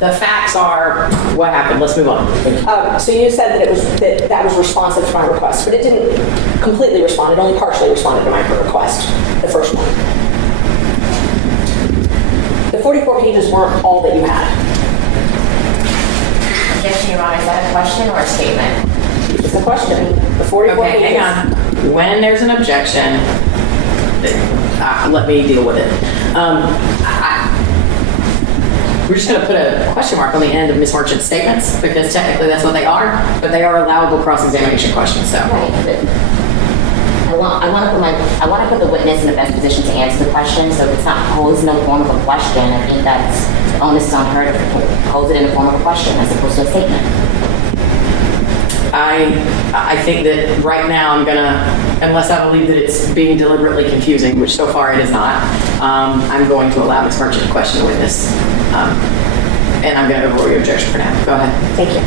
The facts are what happened. Let's move on. So you said that that was responsive to my request, but it didn't completely respond. It only partially responded to my request, the first one. The 44 pages weren't all that you had. Objection, Your Honor, is that a question or a statement? It's a question. The 44 Okay, pages. hang on. When there's an objection, let me deal with it. We're just going to put a question mark on the end of Ms. Marchant's statements because technically that's what they are, but they are allowable cross-examination questions. So. Right, but I want to put the witness in the best position to answer the question, so if it's not posed in the form of a question, I think that's, the onus is on her to pose it in the form of a question as opposed to a statement. I think that right now I'm gonna, unless I believe that it's being deliberately confusing, which so far it is not, I'm going to allow Ms. Marchant to question the witness. And I'm gonna overrule your objection for now. Go ahead. Thank you.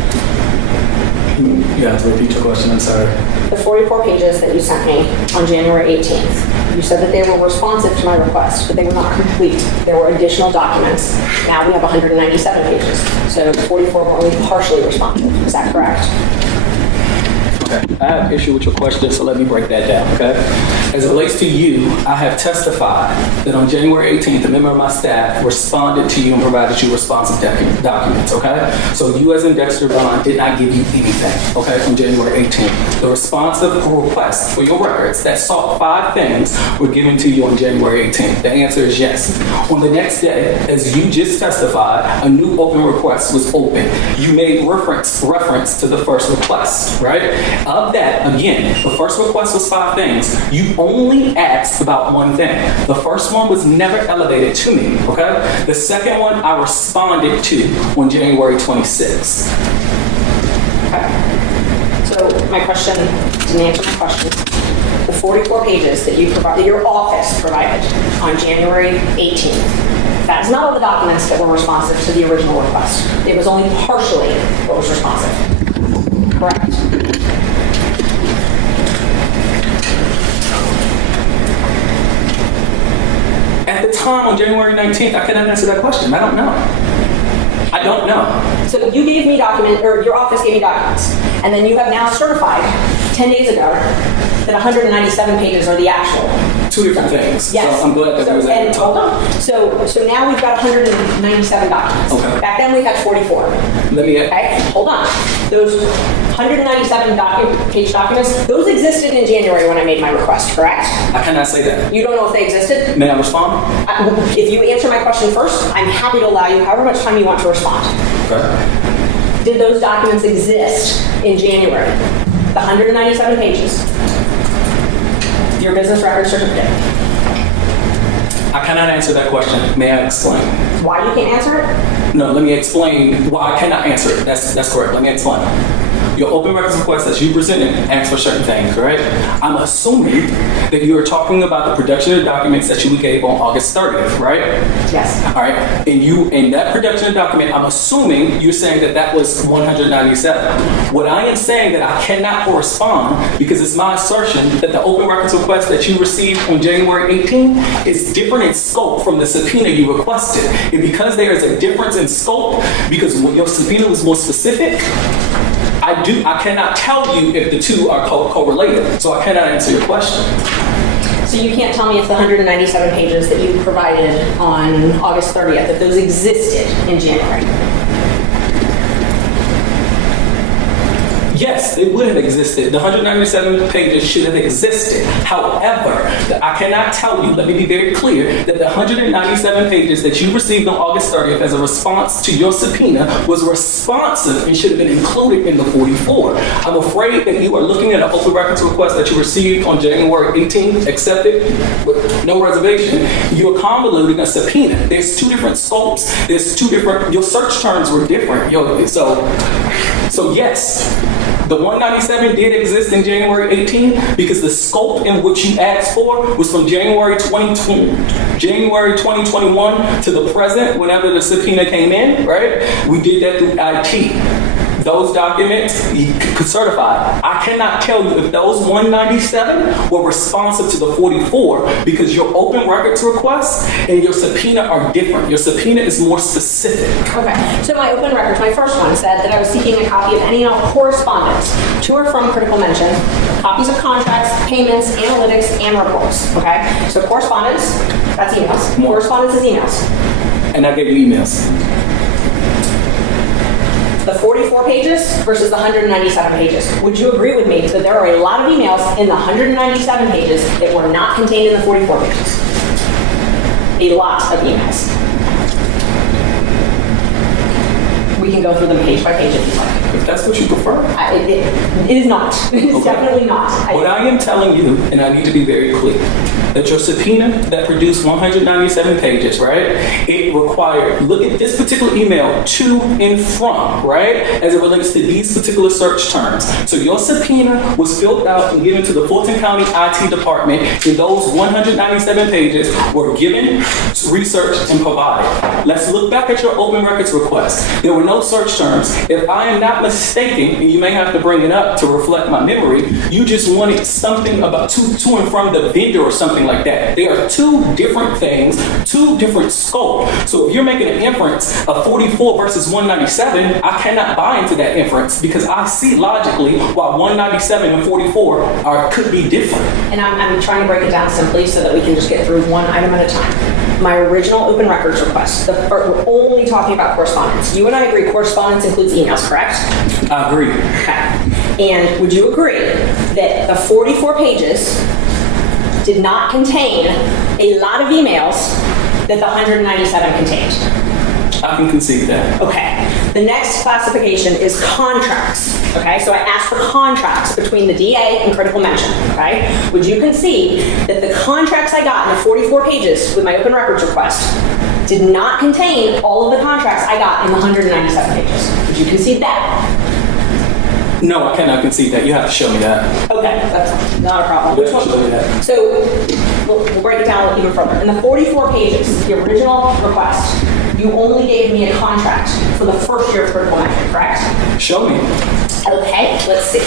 You have to repeat your question, I'm sorry. The 44 pages that you sent me on January 18th, you said that they were responsive to my request, but they were not complete. There were additional documents. Now we have 197 pages. So the 44 were only partially responsive. Is that correct? Okay. I have issue with your question, so let me break that down, okay? As it relates to you, I have testified that on January 18th, a member of my staff responded to you and provided you responsive documents, okay? So you as in Dexter Bond did not give you anything, okay, on January 18th. The responsive request for your records that sought 5 things were given to you on January 18th. The answer is yes. On the next day, as you just testified, a new open request was open. You made reference to the first request, right? Of that, again, the first request was 5 things. You only asked about one thing. The first one was never elevated to me, okay? The second one I responded to on January 26th. Okay. So my question, didn't answer my question. The 44 pages that you provided, your office provided on January 18th, that is not all the documents that were responsive to the original request. It was only partially what was responsive. Correct. At the time on January 19th, I couldn't answer that question. I don't know. I don't know. So you gave me your office gave me documents, and then you have now certified 10 days ago that 197 pages are the actual. two different things. Yes. So I'm glad that we was able And to hold talk. on. So now we've got 197 documents. Okay. Back then we had 44. Let me Okay, hold on. Those 197 page documents, those existed in January when I made my request, correct? I cannot say that. You don't know if they existed? May I respond? If you answer my question first, I'm happy to allow you however much time you want to respond. Okay. Did those documents exist in January? The 197 pages? Your business record certificate? I cannot answer that question. May I explain? Why you can't answer it? No, let me explain why I cannot answer it. That's correct. Let me explain. Your open records request that you presented asks for certain things, right? I'm assuming that you are talking about the production of documents that you gave on August 30th, right? Yes. All right. And you, in that production of document, I'm assuming you're saying that that was 197. What I am saying that I cannot correspond because it's my assertion that the open records request that you received on January 18th is different in scope from the subpoena you requested. And because there is a difference in scope, because your subpoena was more specific, I cannot tell you if the two are correlated. So I cannot answer your question. So you can't tell me if the 197 pages that you provided on August 30th, if those existed in January? Yes, it would have existed. The 197 pages should have existed. However, I cannot tell you, let me be very clear, that the 197 pages that you received on August 30th as a response to your subpoena was responsive and should have been included in the 44. I'm afraid that you are looking at an open records request that you received on January 18th, accepted with no reservation. You're convoluting a subpoena. There's two different scopes. There's two different, your search terms were different. So yes, the 197 did exist in January 18 because the scope in which you asked for was from January 2021 to the present, whenever the subpoena came in, right? We did that through IT. Those documents you could certify. I cannot tell you if those 197 were responsive to the 44 because your open records requests and your subpoena are different. Your subpoena is more specific. Okay, so my open records, my first one said that I was seeking a copy of any and all correspondence to or from critical mention, copies of contracts, payments, analytics, and reports. Okay, so correspondence, that's emails. Correspondence is emails. And I gave you emails. The 44 pages versus the 197 pages. Would you agree with me that there are a lot of emails in the 197 pages that were not contained in the 44 pages? A lot of emails. We can go through them page by page if you like. If that's what you prefer. It is not. It is definitely not. What I am telling you, and I need to be very clear, that your subpoena that produced 197 pages, right? It required, look at this particular email to and from, right? As it relates to these particular search terms. So your subpoena was filled out and given to the Fulton County IT department, and those 197 pages were given, researched, and provided. Let's look back at your open records request. There were no search terms. If I am not mistaken, and you may have to bring it up to reflect my memory, you just wanted something about to and from the vendor or something like that. They are two different things, two different scope. So if you're making an inference of 44 versus 197, I cannot buy into that inference because I see logically why 197 and 44 could be different. And I'm trying to break it down simply so that we can just get through one item at a time. My original open records request, we're only talking about correspondence. You and I agree correspondence includes emails, correct? I agree. Okay. And would you agree that the 44 pages did not contain a lot of emails that the 197 contained? I can concede that. Okay. The next classification is contracts. Okay, so I asked for contracts between the DA and critical mention. Okay, would you concede that the contracts I got in the 44 pages with my open records request did not contain all of the contracts I got in the 197 pages? Would you concede that? No, I cannot concede that. You have to show me that. Okay, that's not a problem. You Which have to show me one? that. So we'll break it down even further. In the 44 pages, the original request, you only gave me a contract for the first year of critical mention, correct? Show me. Okay, let's see.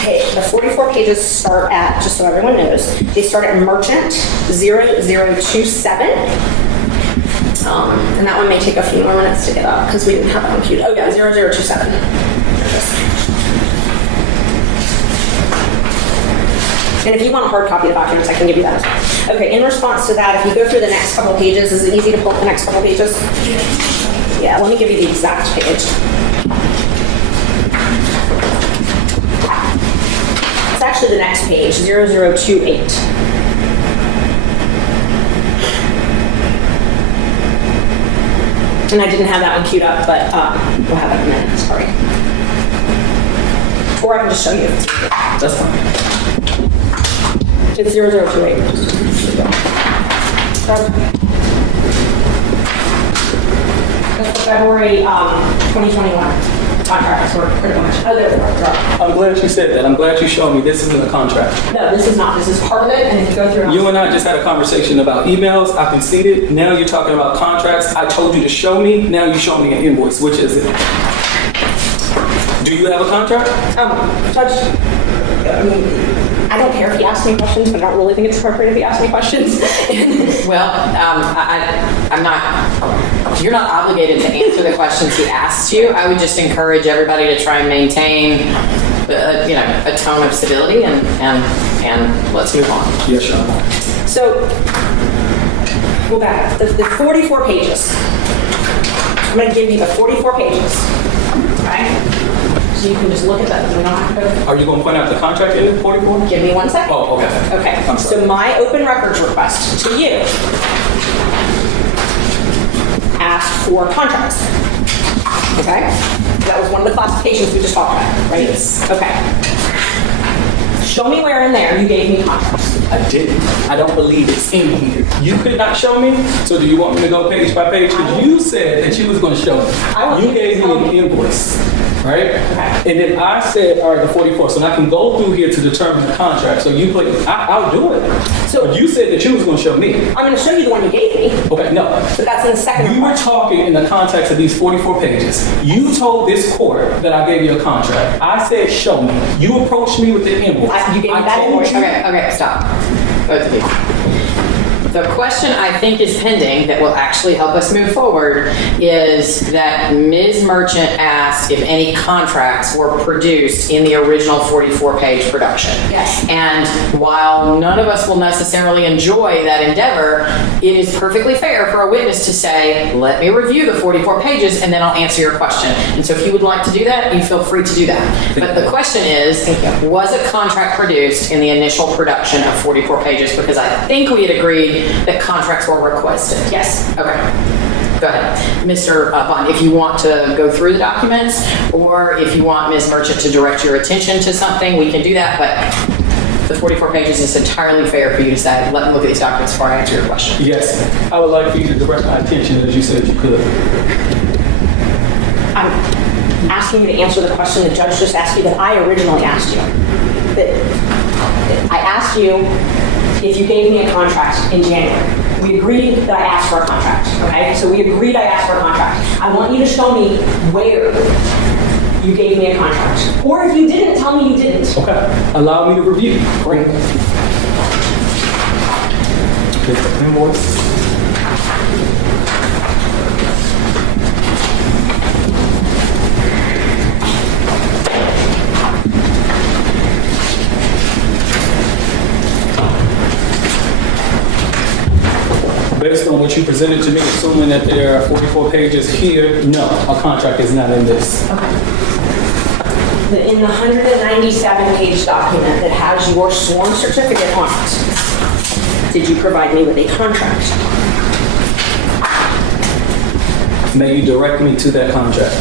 Okay, the 44 pages start at, just so everyone knows, they start at merchant 0027. And that one may take a few more minutes to get up because we didn't have it on queued. Oh yeah, 0027. And if you want a hard copy of the documents, I can give you that as well. Okay, in response to that, if you go through the next couple pages, is it easy to pull up the next couple pages? Yeah, let me give you the exact page. It's actually the next page, 0028. And I didn't have that one queued up, but we'll have it in a minute, sorry. Or I can just show you. That's fine. It's 0028. That's the February 2021 contract, sort of, pretty much. Oh, there we are. I'm glad you said that. I'm glad you showed me this isn't a contract. No, this is not. This is part of it, and if you go through... You and I just had a conversation about emails. I conceded. Now you're talking about contracts. I told you to show me. Now you show me an invoice. Which is it? Do you have a contract? Judge, I don't care if he asks me questions, but I don't really think it's appropriate if he asks me questions. Well, I'm not, you're not obligated to answer the questions he asks you. I would just encourage everybody to try and maintain, a tone of civility and let's move on. Yes, Sean. So, go back. The 44 pages. I'm going to give you the 44 pages. Okay? So you can just look at that. We don't have to go. Are you going to point out the contract in the 44? Give me 1 second. Oh, okay. Okay. I'm sorry. So my open records request to you asked for contracts. Okay? That was one of the classifications we just talked about, right? Yes. Okay. Show me where in there you gave me contracts. I didn't. I don't believe it's in here. You could not show me. So do you want me to go page by page? Because you said that you was going to show me. You gave me an invoice, right? Okay. And then I said, all right, the 44. So I can go through here to determine the contract. So you put, I'll do it. So- But you said that you was going to show me. I'm going to show you the one you gave me, Okay, no. but that's in the second You were part. talking in the context of these 44 pages. You told this court that I gave you a contract. I said, show me. You approached me with the invoice. You gave me I that told invoice. you- Okay, stop. Both of you. The question I think is pending that will actually help us move forward is that Ms. Merchant asked if any contracts were produced in the original 44-page production. Yes. And while none of us will necessarily enjoy that endeavor, it is perfectly fair for a witness to say, let me review the 44 pages and then I'll answer your question. And so if you would like to do that, you feel free to do that. But the question is, was a contract produced in the initial production of 44 pages? Because I think we had agreed that contracts were requested. Yes. Okay. Go ahead. Mr. Bond, if you want to go through the documents or if you want Ms. Merchant to direct your attention to something, we can do that. But the 44 pages is entirely fair for you to say, let me look at these documents before I answer your question. Yes. I would like for you to direct my attention as you said you could. I'm asking you to answer the question the judge just asked you that I originally asked you. I asked you if you gave me a contract in January. We agreed that I asked for a contract, okay? So we agreed I asked for a contract. I want you to show me where you gave me a contract. Or if you didn't, tell me you didn't. Okay. Allow me to review. Great. Here's the invoice. Based on what you presented to me, assuming that there are 44 pages here, no, a contract is not in this. In the 197-page document that has your sworn certificate on it, did you provide me with a contract? May you direct me to that contract?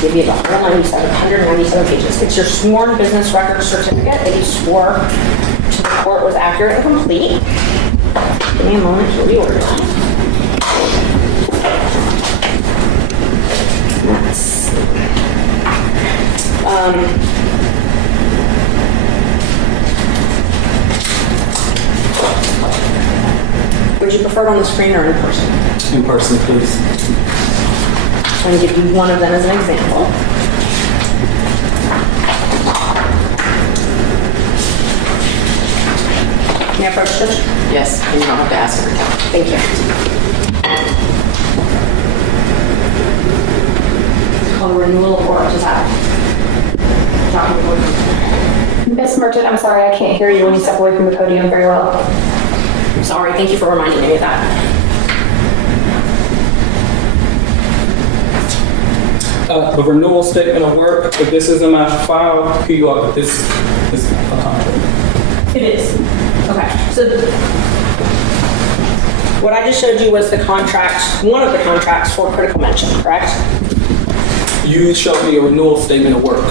Give me the 197 pages. It's your sworn business record certificate that you swore to the court was accurate and complete. Give me a moment to reorder that. Let's see. Would you prefer it on the screen or in person? In person, please. I'm going to give you one of them as an example. May I approach, Judge? Yes, and you don't have to ask every time. Thank you. It's called a renewal of warrant. Is that document? Miss Merchant, I'm sorry, I can't hear you when you step away from the podium very well. I'm sorry, thank you for reminding me of that. The renewal statement of work, if this is in my file, here you are, this is a contract. It is. Okay, so what I just showed you was the contract, one of the contracts for critical mention, correct? You showed me a renewal statement of work.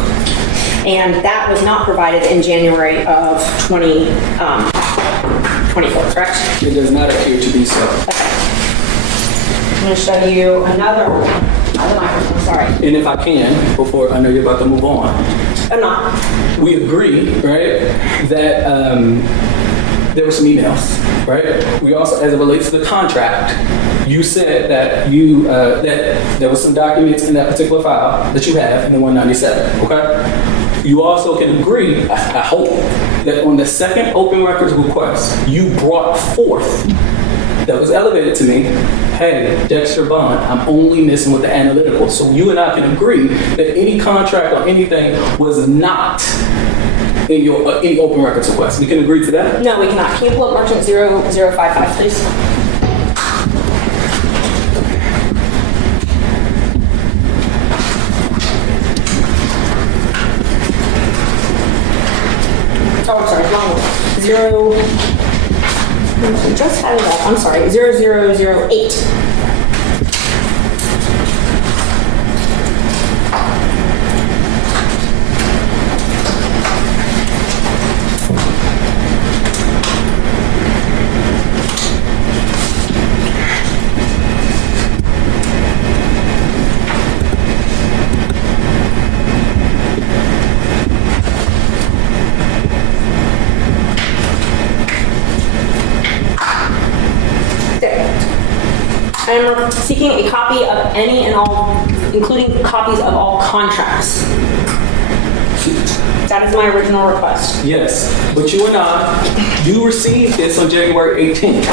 And that was not provided in January of 2024, correct? It does not appear to be so. I'm going to show you another microphone, sorry. And if I can, before I know you're about to move on, I'm not. we agree, right, that there were some emails, right? We also, as it relates to the contract, you said that that there was some documents in that particular file that you have in the 197, okay? You also can agree, I hope, that on the second open records request, you brought forth, that was elevated to me, hey, Dexter Bond, I'm only missing with the analytical. So you and I can agree that any contract or anything was not in your any open records request. We can agree to that? No, we cannot. Can you pull up Merchant 0055, please? Oh, I'm sorry, wrong one. Just had it up. I'm sorry, 0008. I am seeking a copy of any and all, including copies of all contracts. That is my original request. Yes, but you and I, you received this on January 18th.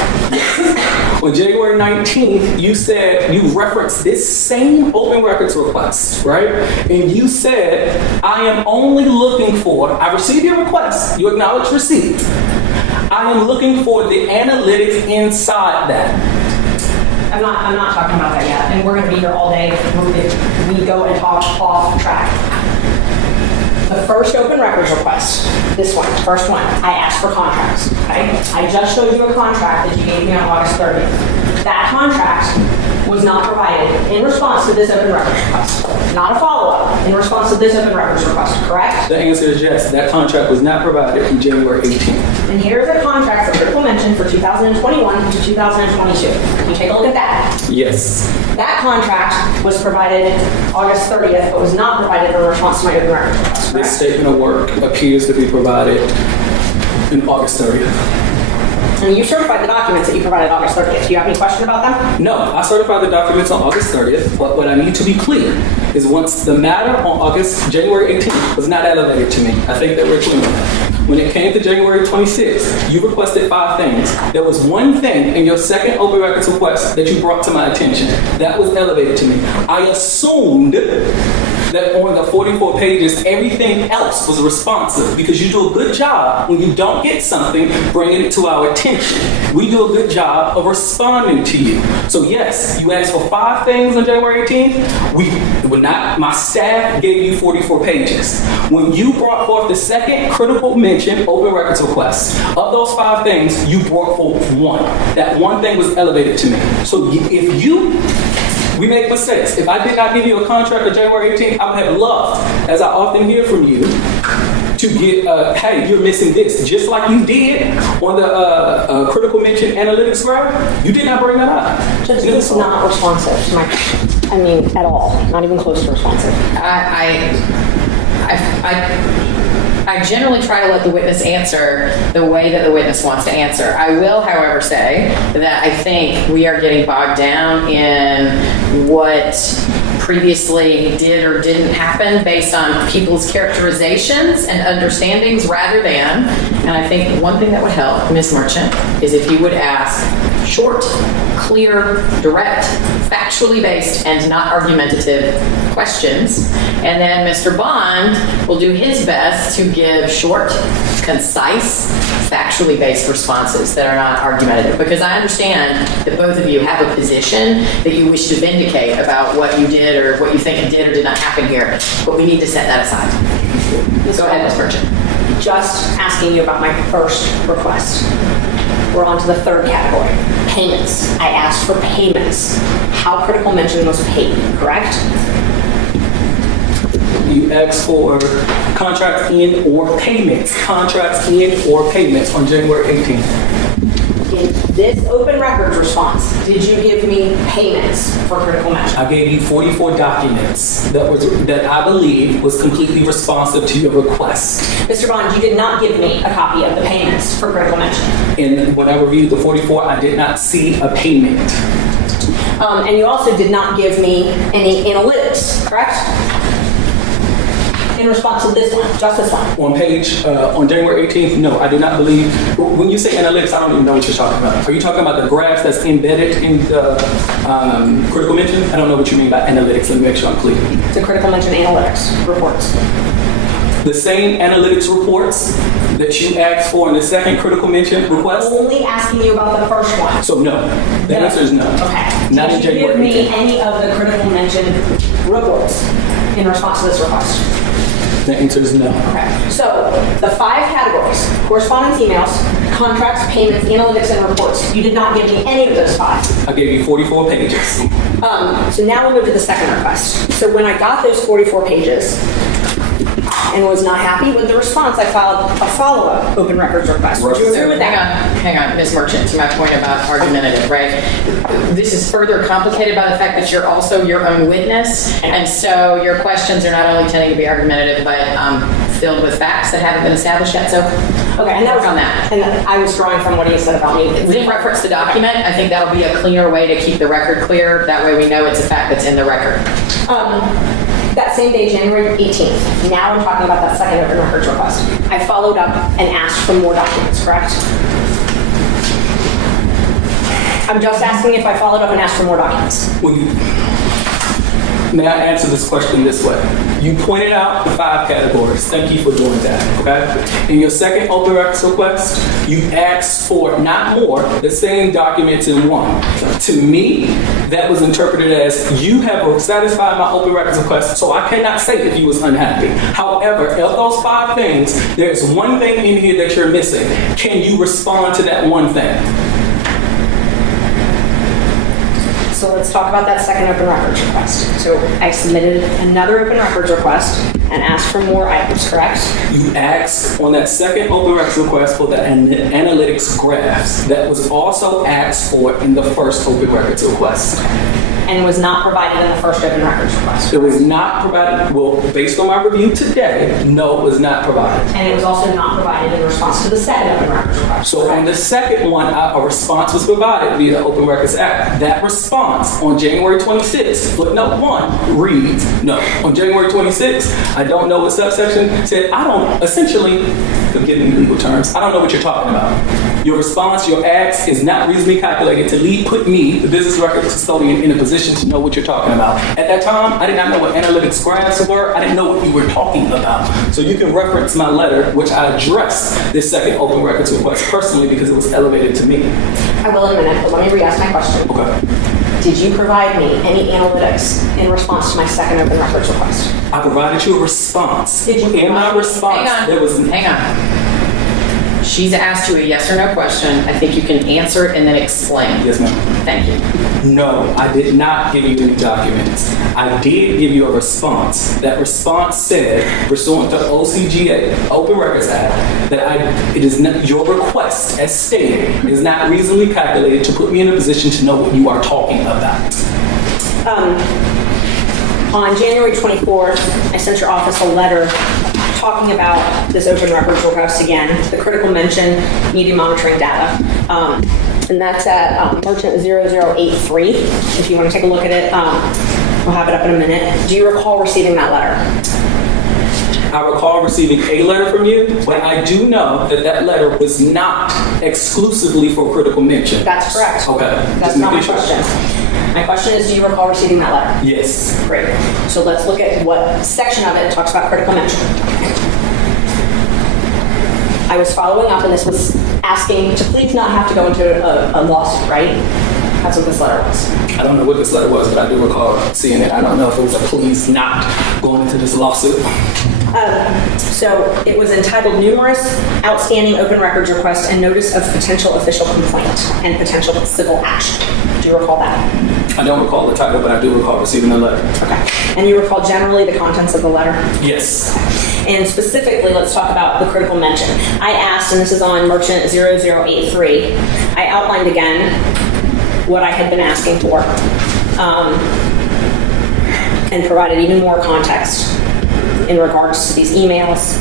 On January 19th, you said, you referenced this same open records request, right? And you said, I am only looking for, I received your request, you acknowledge receipt. I am looking for the analytics inside that. I'm not talking about that yet, and we're going to be here all day if we go and talk off track. The first open records request, this one, first one, I asked for contracts, okay? I just showed you a contract that you gave me on August 30th. That contract was not provided in response to this open records request. Not a follow-up, in response to this open records request, correct? The answer is yes, that contract was not provided in January 18th. And here's a contract for critical mention for 2021 to 2022. Can you take a look at that? Yes. That contract was provided August 30th, but was not provided in response to my open records request, correct? This statement of work appears to be provided in August 30th. And you certified the documents that you provided August 30th. Do you have any question about them? No, I certified the documents on August 30th, but what I need to be clear is once the matter on January 18th was not elevated to me, I think that we're clear on that. When it came to January 26th, you requested 5 things. There was one thing in your second open records request that you brought to my attention. That was elevated to me. I assumed that on the 44 pages, everything else was responsive because you do a good job when you don't get something, bringing it to our attention. We do a good job of responding to you. So yes, you asked for 5 things on January 18th. My staff gave you 44 pages. When you brought forth the second critical mention open records request, of those 5 things, you brought forth 1. That one thing was elevated to me. So we make mistakes. If I did not give you a contract on January 18th, I would have loved, as I often hear from you, to get, hey, you're missing this. Just like you did on the critical mention analytics scribe, you did not bring that up. Judge, this is not responsive to my question. I mean, at all. Not even close to responsive. I generally try to let the witness answer the way that the witness wants to answer. I will, however, say that I think we are getting bogged down in what previously did or didn't happen based on people's characterizations and understandings rather than, and I think one thing that would help, Ms. Merchant, is if you would ask short, clear, direct, factually based, and not argumentative questions. And then Mr. Bond will do his best to give short, concise, factually based responses that are not argumentative. Because I understand that both of you have a position that you wish to vindicate about what you did or what you think did or did not happen here, but we need to set that aside. Go ahead, Ms. Merchant. Just asking you about my first request. We're on to the third category, payments. I asked for payments. How critical mention was paid, correct? You asked for contracts in or payments. Contracts in or payments on January 18th. In this open records response, did you give me payments for critical mention? I gave you 44 documents that I believe was completely responsive to your request. Mr. Bond, you did not give me a copy of the payments for critical mention. And when I reviewed the 44, I did not see a payment. And you also did not give me any analytics, correct? In response to this one, just this one. On January 18th, no, I do not believe. When you say analytics, I don't even know what you're talking about. Are you talking about the graphs that's embedded in the critical mention? I don't know what you mean by analytics. Let me make sure I'm clear. The critical mention analytics reports. The same analytics reports that you asked for in the second critical mention request? Only asking you about the first one. So no. The answer is no. Okay. Not in Did you give January me 18th. any of the critical mention reports in response to this request? The answer is no. Okay. So the 5 categories, correspondence emails, contracts, payments, analytics, and reports. You did not give me any of those 5. I gave you 44 pages. So now we'll move to the second request. So when I got those 44 pages and was not happy with the response, I filed a follow-up open records request. Would you agree with that? Hang on, Ms. Merchant, to my point about argumentative, right? This is further complicated by the fact that you're also your own witness, and so your questions are not only tending to be argumentative, but filled with facts that haven't been established yet, so Okay, and that was work on that. And I was drawing from what he said about me. We didn't reference the document. I think that'll be a cleaner way to keep the record clear. That way we know it's a fact that's in the record. That same day, January 18th, now I'm talking about that second open records request. I followed up and asked for more documents, correct? I'm just asking if I followed up and asked for more documents. May I answer this question this way? You pointed out the 5 categories. Thank you for doing that, okay? In your second open records request, you asked for not more, the same documents in one. To me, that was interpreted as you have satisfied my open records request, so I cannot say if you was unhappy. However, of those 5 things, there's one thing in here that you're missing. Can you respond to that one thing? So let's talk about that second open records request. So I submitted another open records request and asked for more items, correct? You asked on that second open records request for the analytics graphs that was also asked for in the first open records request. And was not provided in the first open records request. It was not provided, well, based on my review today, no, it was not provided. And it was also not provided in response to the second open records request. So on the second one, a response was provided via the Open Records Act. That response on January 26th, footnote 1 reads, no, on January 26th, I don't know what subsection said, I don't, essentially, forgive me legal terms, I don't know what you're talking about. Your response, your ask is not reasonably calculated to put me, the business records custodian, in a position to know what you're talking about. At that time, I did not know what analytics graphs were. I didn't know what you were talking about. So you can reference my letter, which I addressed this second open records request personally because it was elevated to me. I will in a minute, but let me re-ask my question. Okay. Did you provide me any analytics in response to my second open records request? I provided you a response. Did you In my provide- response, there was... Hang on. She's asked you a yes or no question. I think you can answer it and then explain. Yes, ma'am. Thank you. No, I did not give you any documents. I did give you a response. That response said, pursuant to OCGA, Open Records Act, that it is not your request, as stated, is not reasonably calculated to put me in a position to know what you are talking about. On January 24th, I sent your office a letter talking about this open records request again, the critical mention media monitoring data. And that's at Merchant 0083. If you want to take a look at it, we'll have it up in a minute. Do you recall receiving that letter? I recall receiving a letter from you, but I do know that that letter was not exclusively for critical mention. That's correct. Okay. That's Just not my making sure. question. My question is, do you recall receiving that letter? Yes. Great. So let's look at what section of it talks about critical mention. I was following up, and this was asking to please not have to go into a lawsuit, right? That's what this letter was. I don't know what this letter was, but I do recall seeing it. I don't know if it was a please not going into this lawsuit. So it was entitled Numerous Outstanding Open Records Requests and Notice of Potential Official Complaint and Potential Civil Action. Do you recall that? I don't recall the title, but I do recall receiving the letter. Okay. And you recall generally the contents of the letter? Yes. And specifically, let's talk about the critical mention. I asked, and this is on Merchant 0083, I outlined again what I had been asking for and provided even more context in regards to these emails,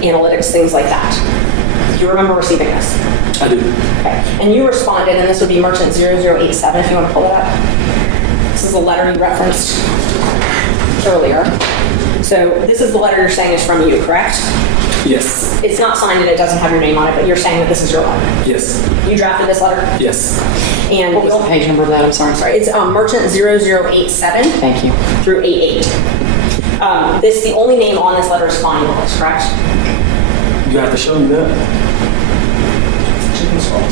analytics, things like that. Do you remember receiving this? I do. Okay. And you responded, and this would be Merchant 0087 if you want to pull it up. This is a letter you referenced earlier. So this is the letter you're saying is from you, correct? Yes. It's not signed and it doesn't have your name on it, but you're saying that this is your letter. Yes. You drafted this letter? Yes. And What was the page number of that? I'm sorry. Sorry, it's Merchant 0087 Thank you. through 88. The only name on this letter is Bonnie Willis, correct? You have to show me that. You can scroll.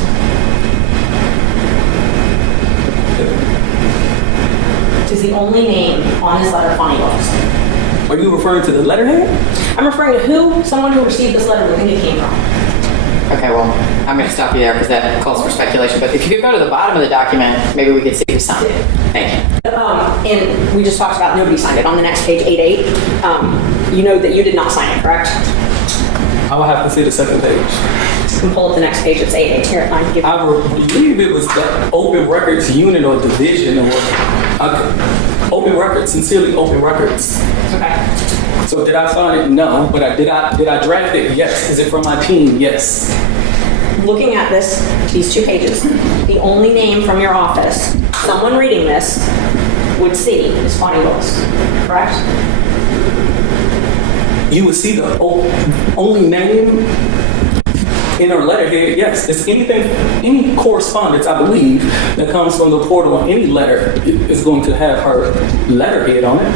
Is the only name on this letter Bonnie Willis? Are you referring to the letterhead? I'm referring to someone who received this letter, who it came from. Okay, well, I'm going to stop you there because that calls for speculation. But if you could go to the bottom of the document, maybe we could see who signed it. Thank you. And we just talked about nobody signed it. On the next page, 88, you know that you did not sign it, correct? I will have to see the second page. You can pull up the next page. It's 88. Here, I can give you. I believe it was the Open Records Unit or Division or Open Records, sincerely Open Records. Okay. So did I sign it? No. But did I draft it? Yes. Is it from my team? Yes. Looking at these 2 pages, the only name from your office, someone reading this would see is Bonnie Willis, correct? You would see the only name in her letterhead. Yes. It's any correspondence, I believe, that comes from the portal on any letter is going to have her letterhead on it.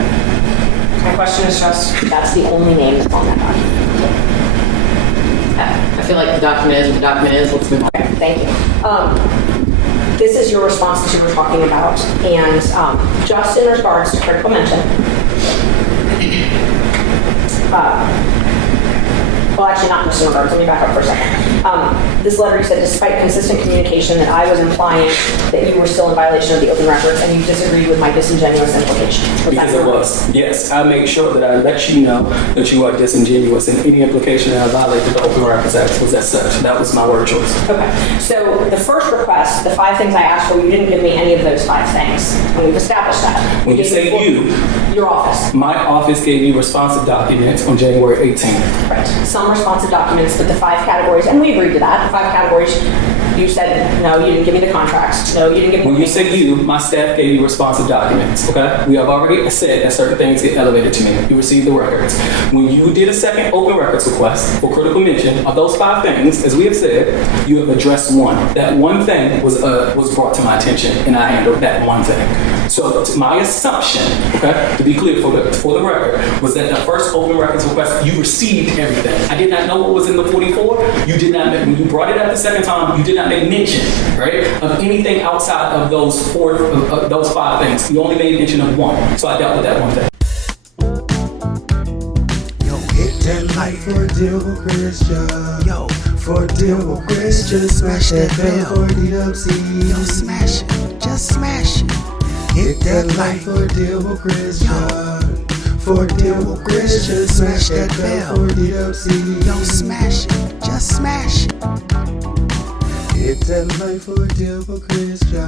My question is just, that's the only name that's on that document. I feel like the document is what the document is. Let's move on. Okay, thank you. This is your response that you were talking about, and just in regards to critical mention, well, actually not just in regards, let me back up for a second. This letter, you said, despite consistent communication that I was implying that you were still in violation of the open records and you disagreed with my disingenuous implication. Because it was. Yes, I made sure that I let you know that you are disingenuous and any implication that I violated the Open Records Act was as such. That was my word choice. Okay, so the first request, the 5 things I asked for, you didn't give me any of those 5 things. And we've established that. When you say you, your office. my office gave you responsive documents on January 18th. Right. Some responsive documents, but the 5 categories, and we agreed to that. The 5 categories, you said, no, you didn't give me the contracts. No, you didn't give me the When you say you, my staff gave you responsive documents, okay? We have already said that certain things get elevated to me. You received the records. When you did a second open records request for critical mention of those 5 things, as we have said, you have addressed one. That one thing was brought to my attention, and I handled that one thing. So my assumption, okay, to be clear for the record, was that the first open records request, you received everything. I did not know what was in the 44. You did not, when you brought it up the second time, you did not make mention, right, of anything outside of those 5 things. You only made mention of one. So I dealt with that one thing. Yo, hit that like for a deal with Christian. Yo, for a deal with Christian. Smash that bell for DWC. Yo, smash it. Just smash it. Hit that like for a deal with Christian. For a deal with Christian. Smash that bell for DWC. Yo, smash it. Just smash it. Hit that like for a deal with Christian.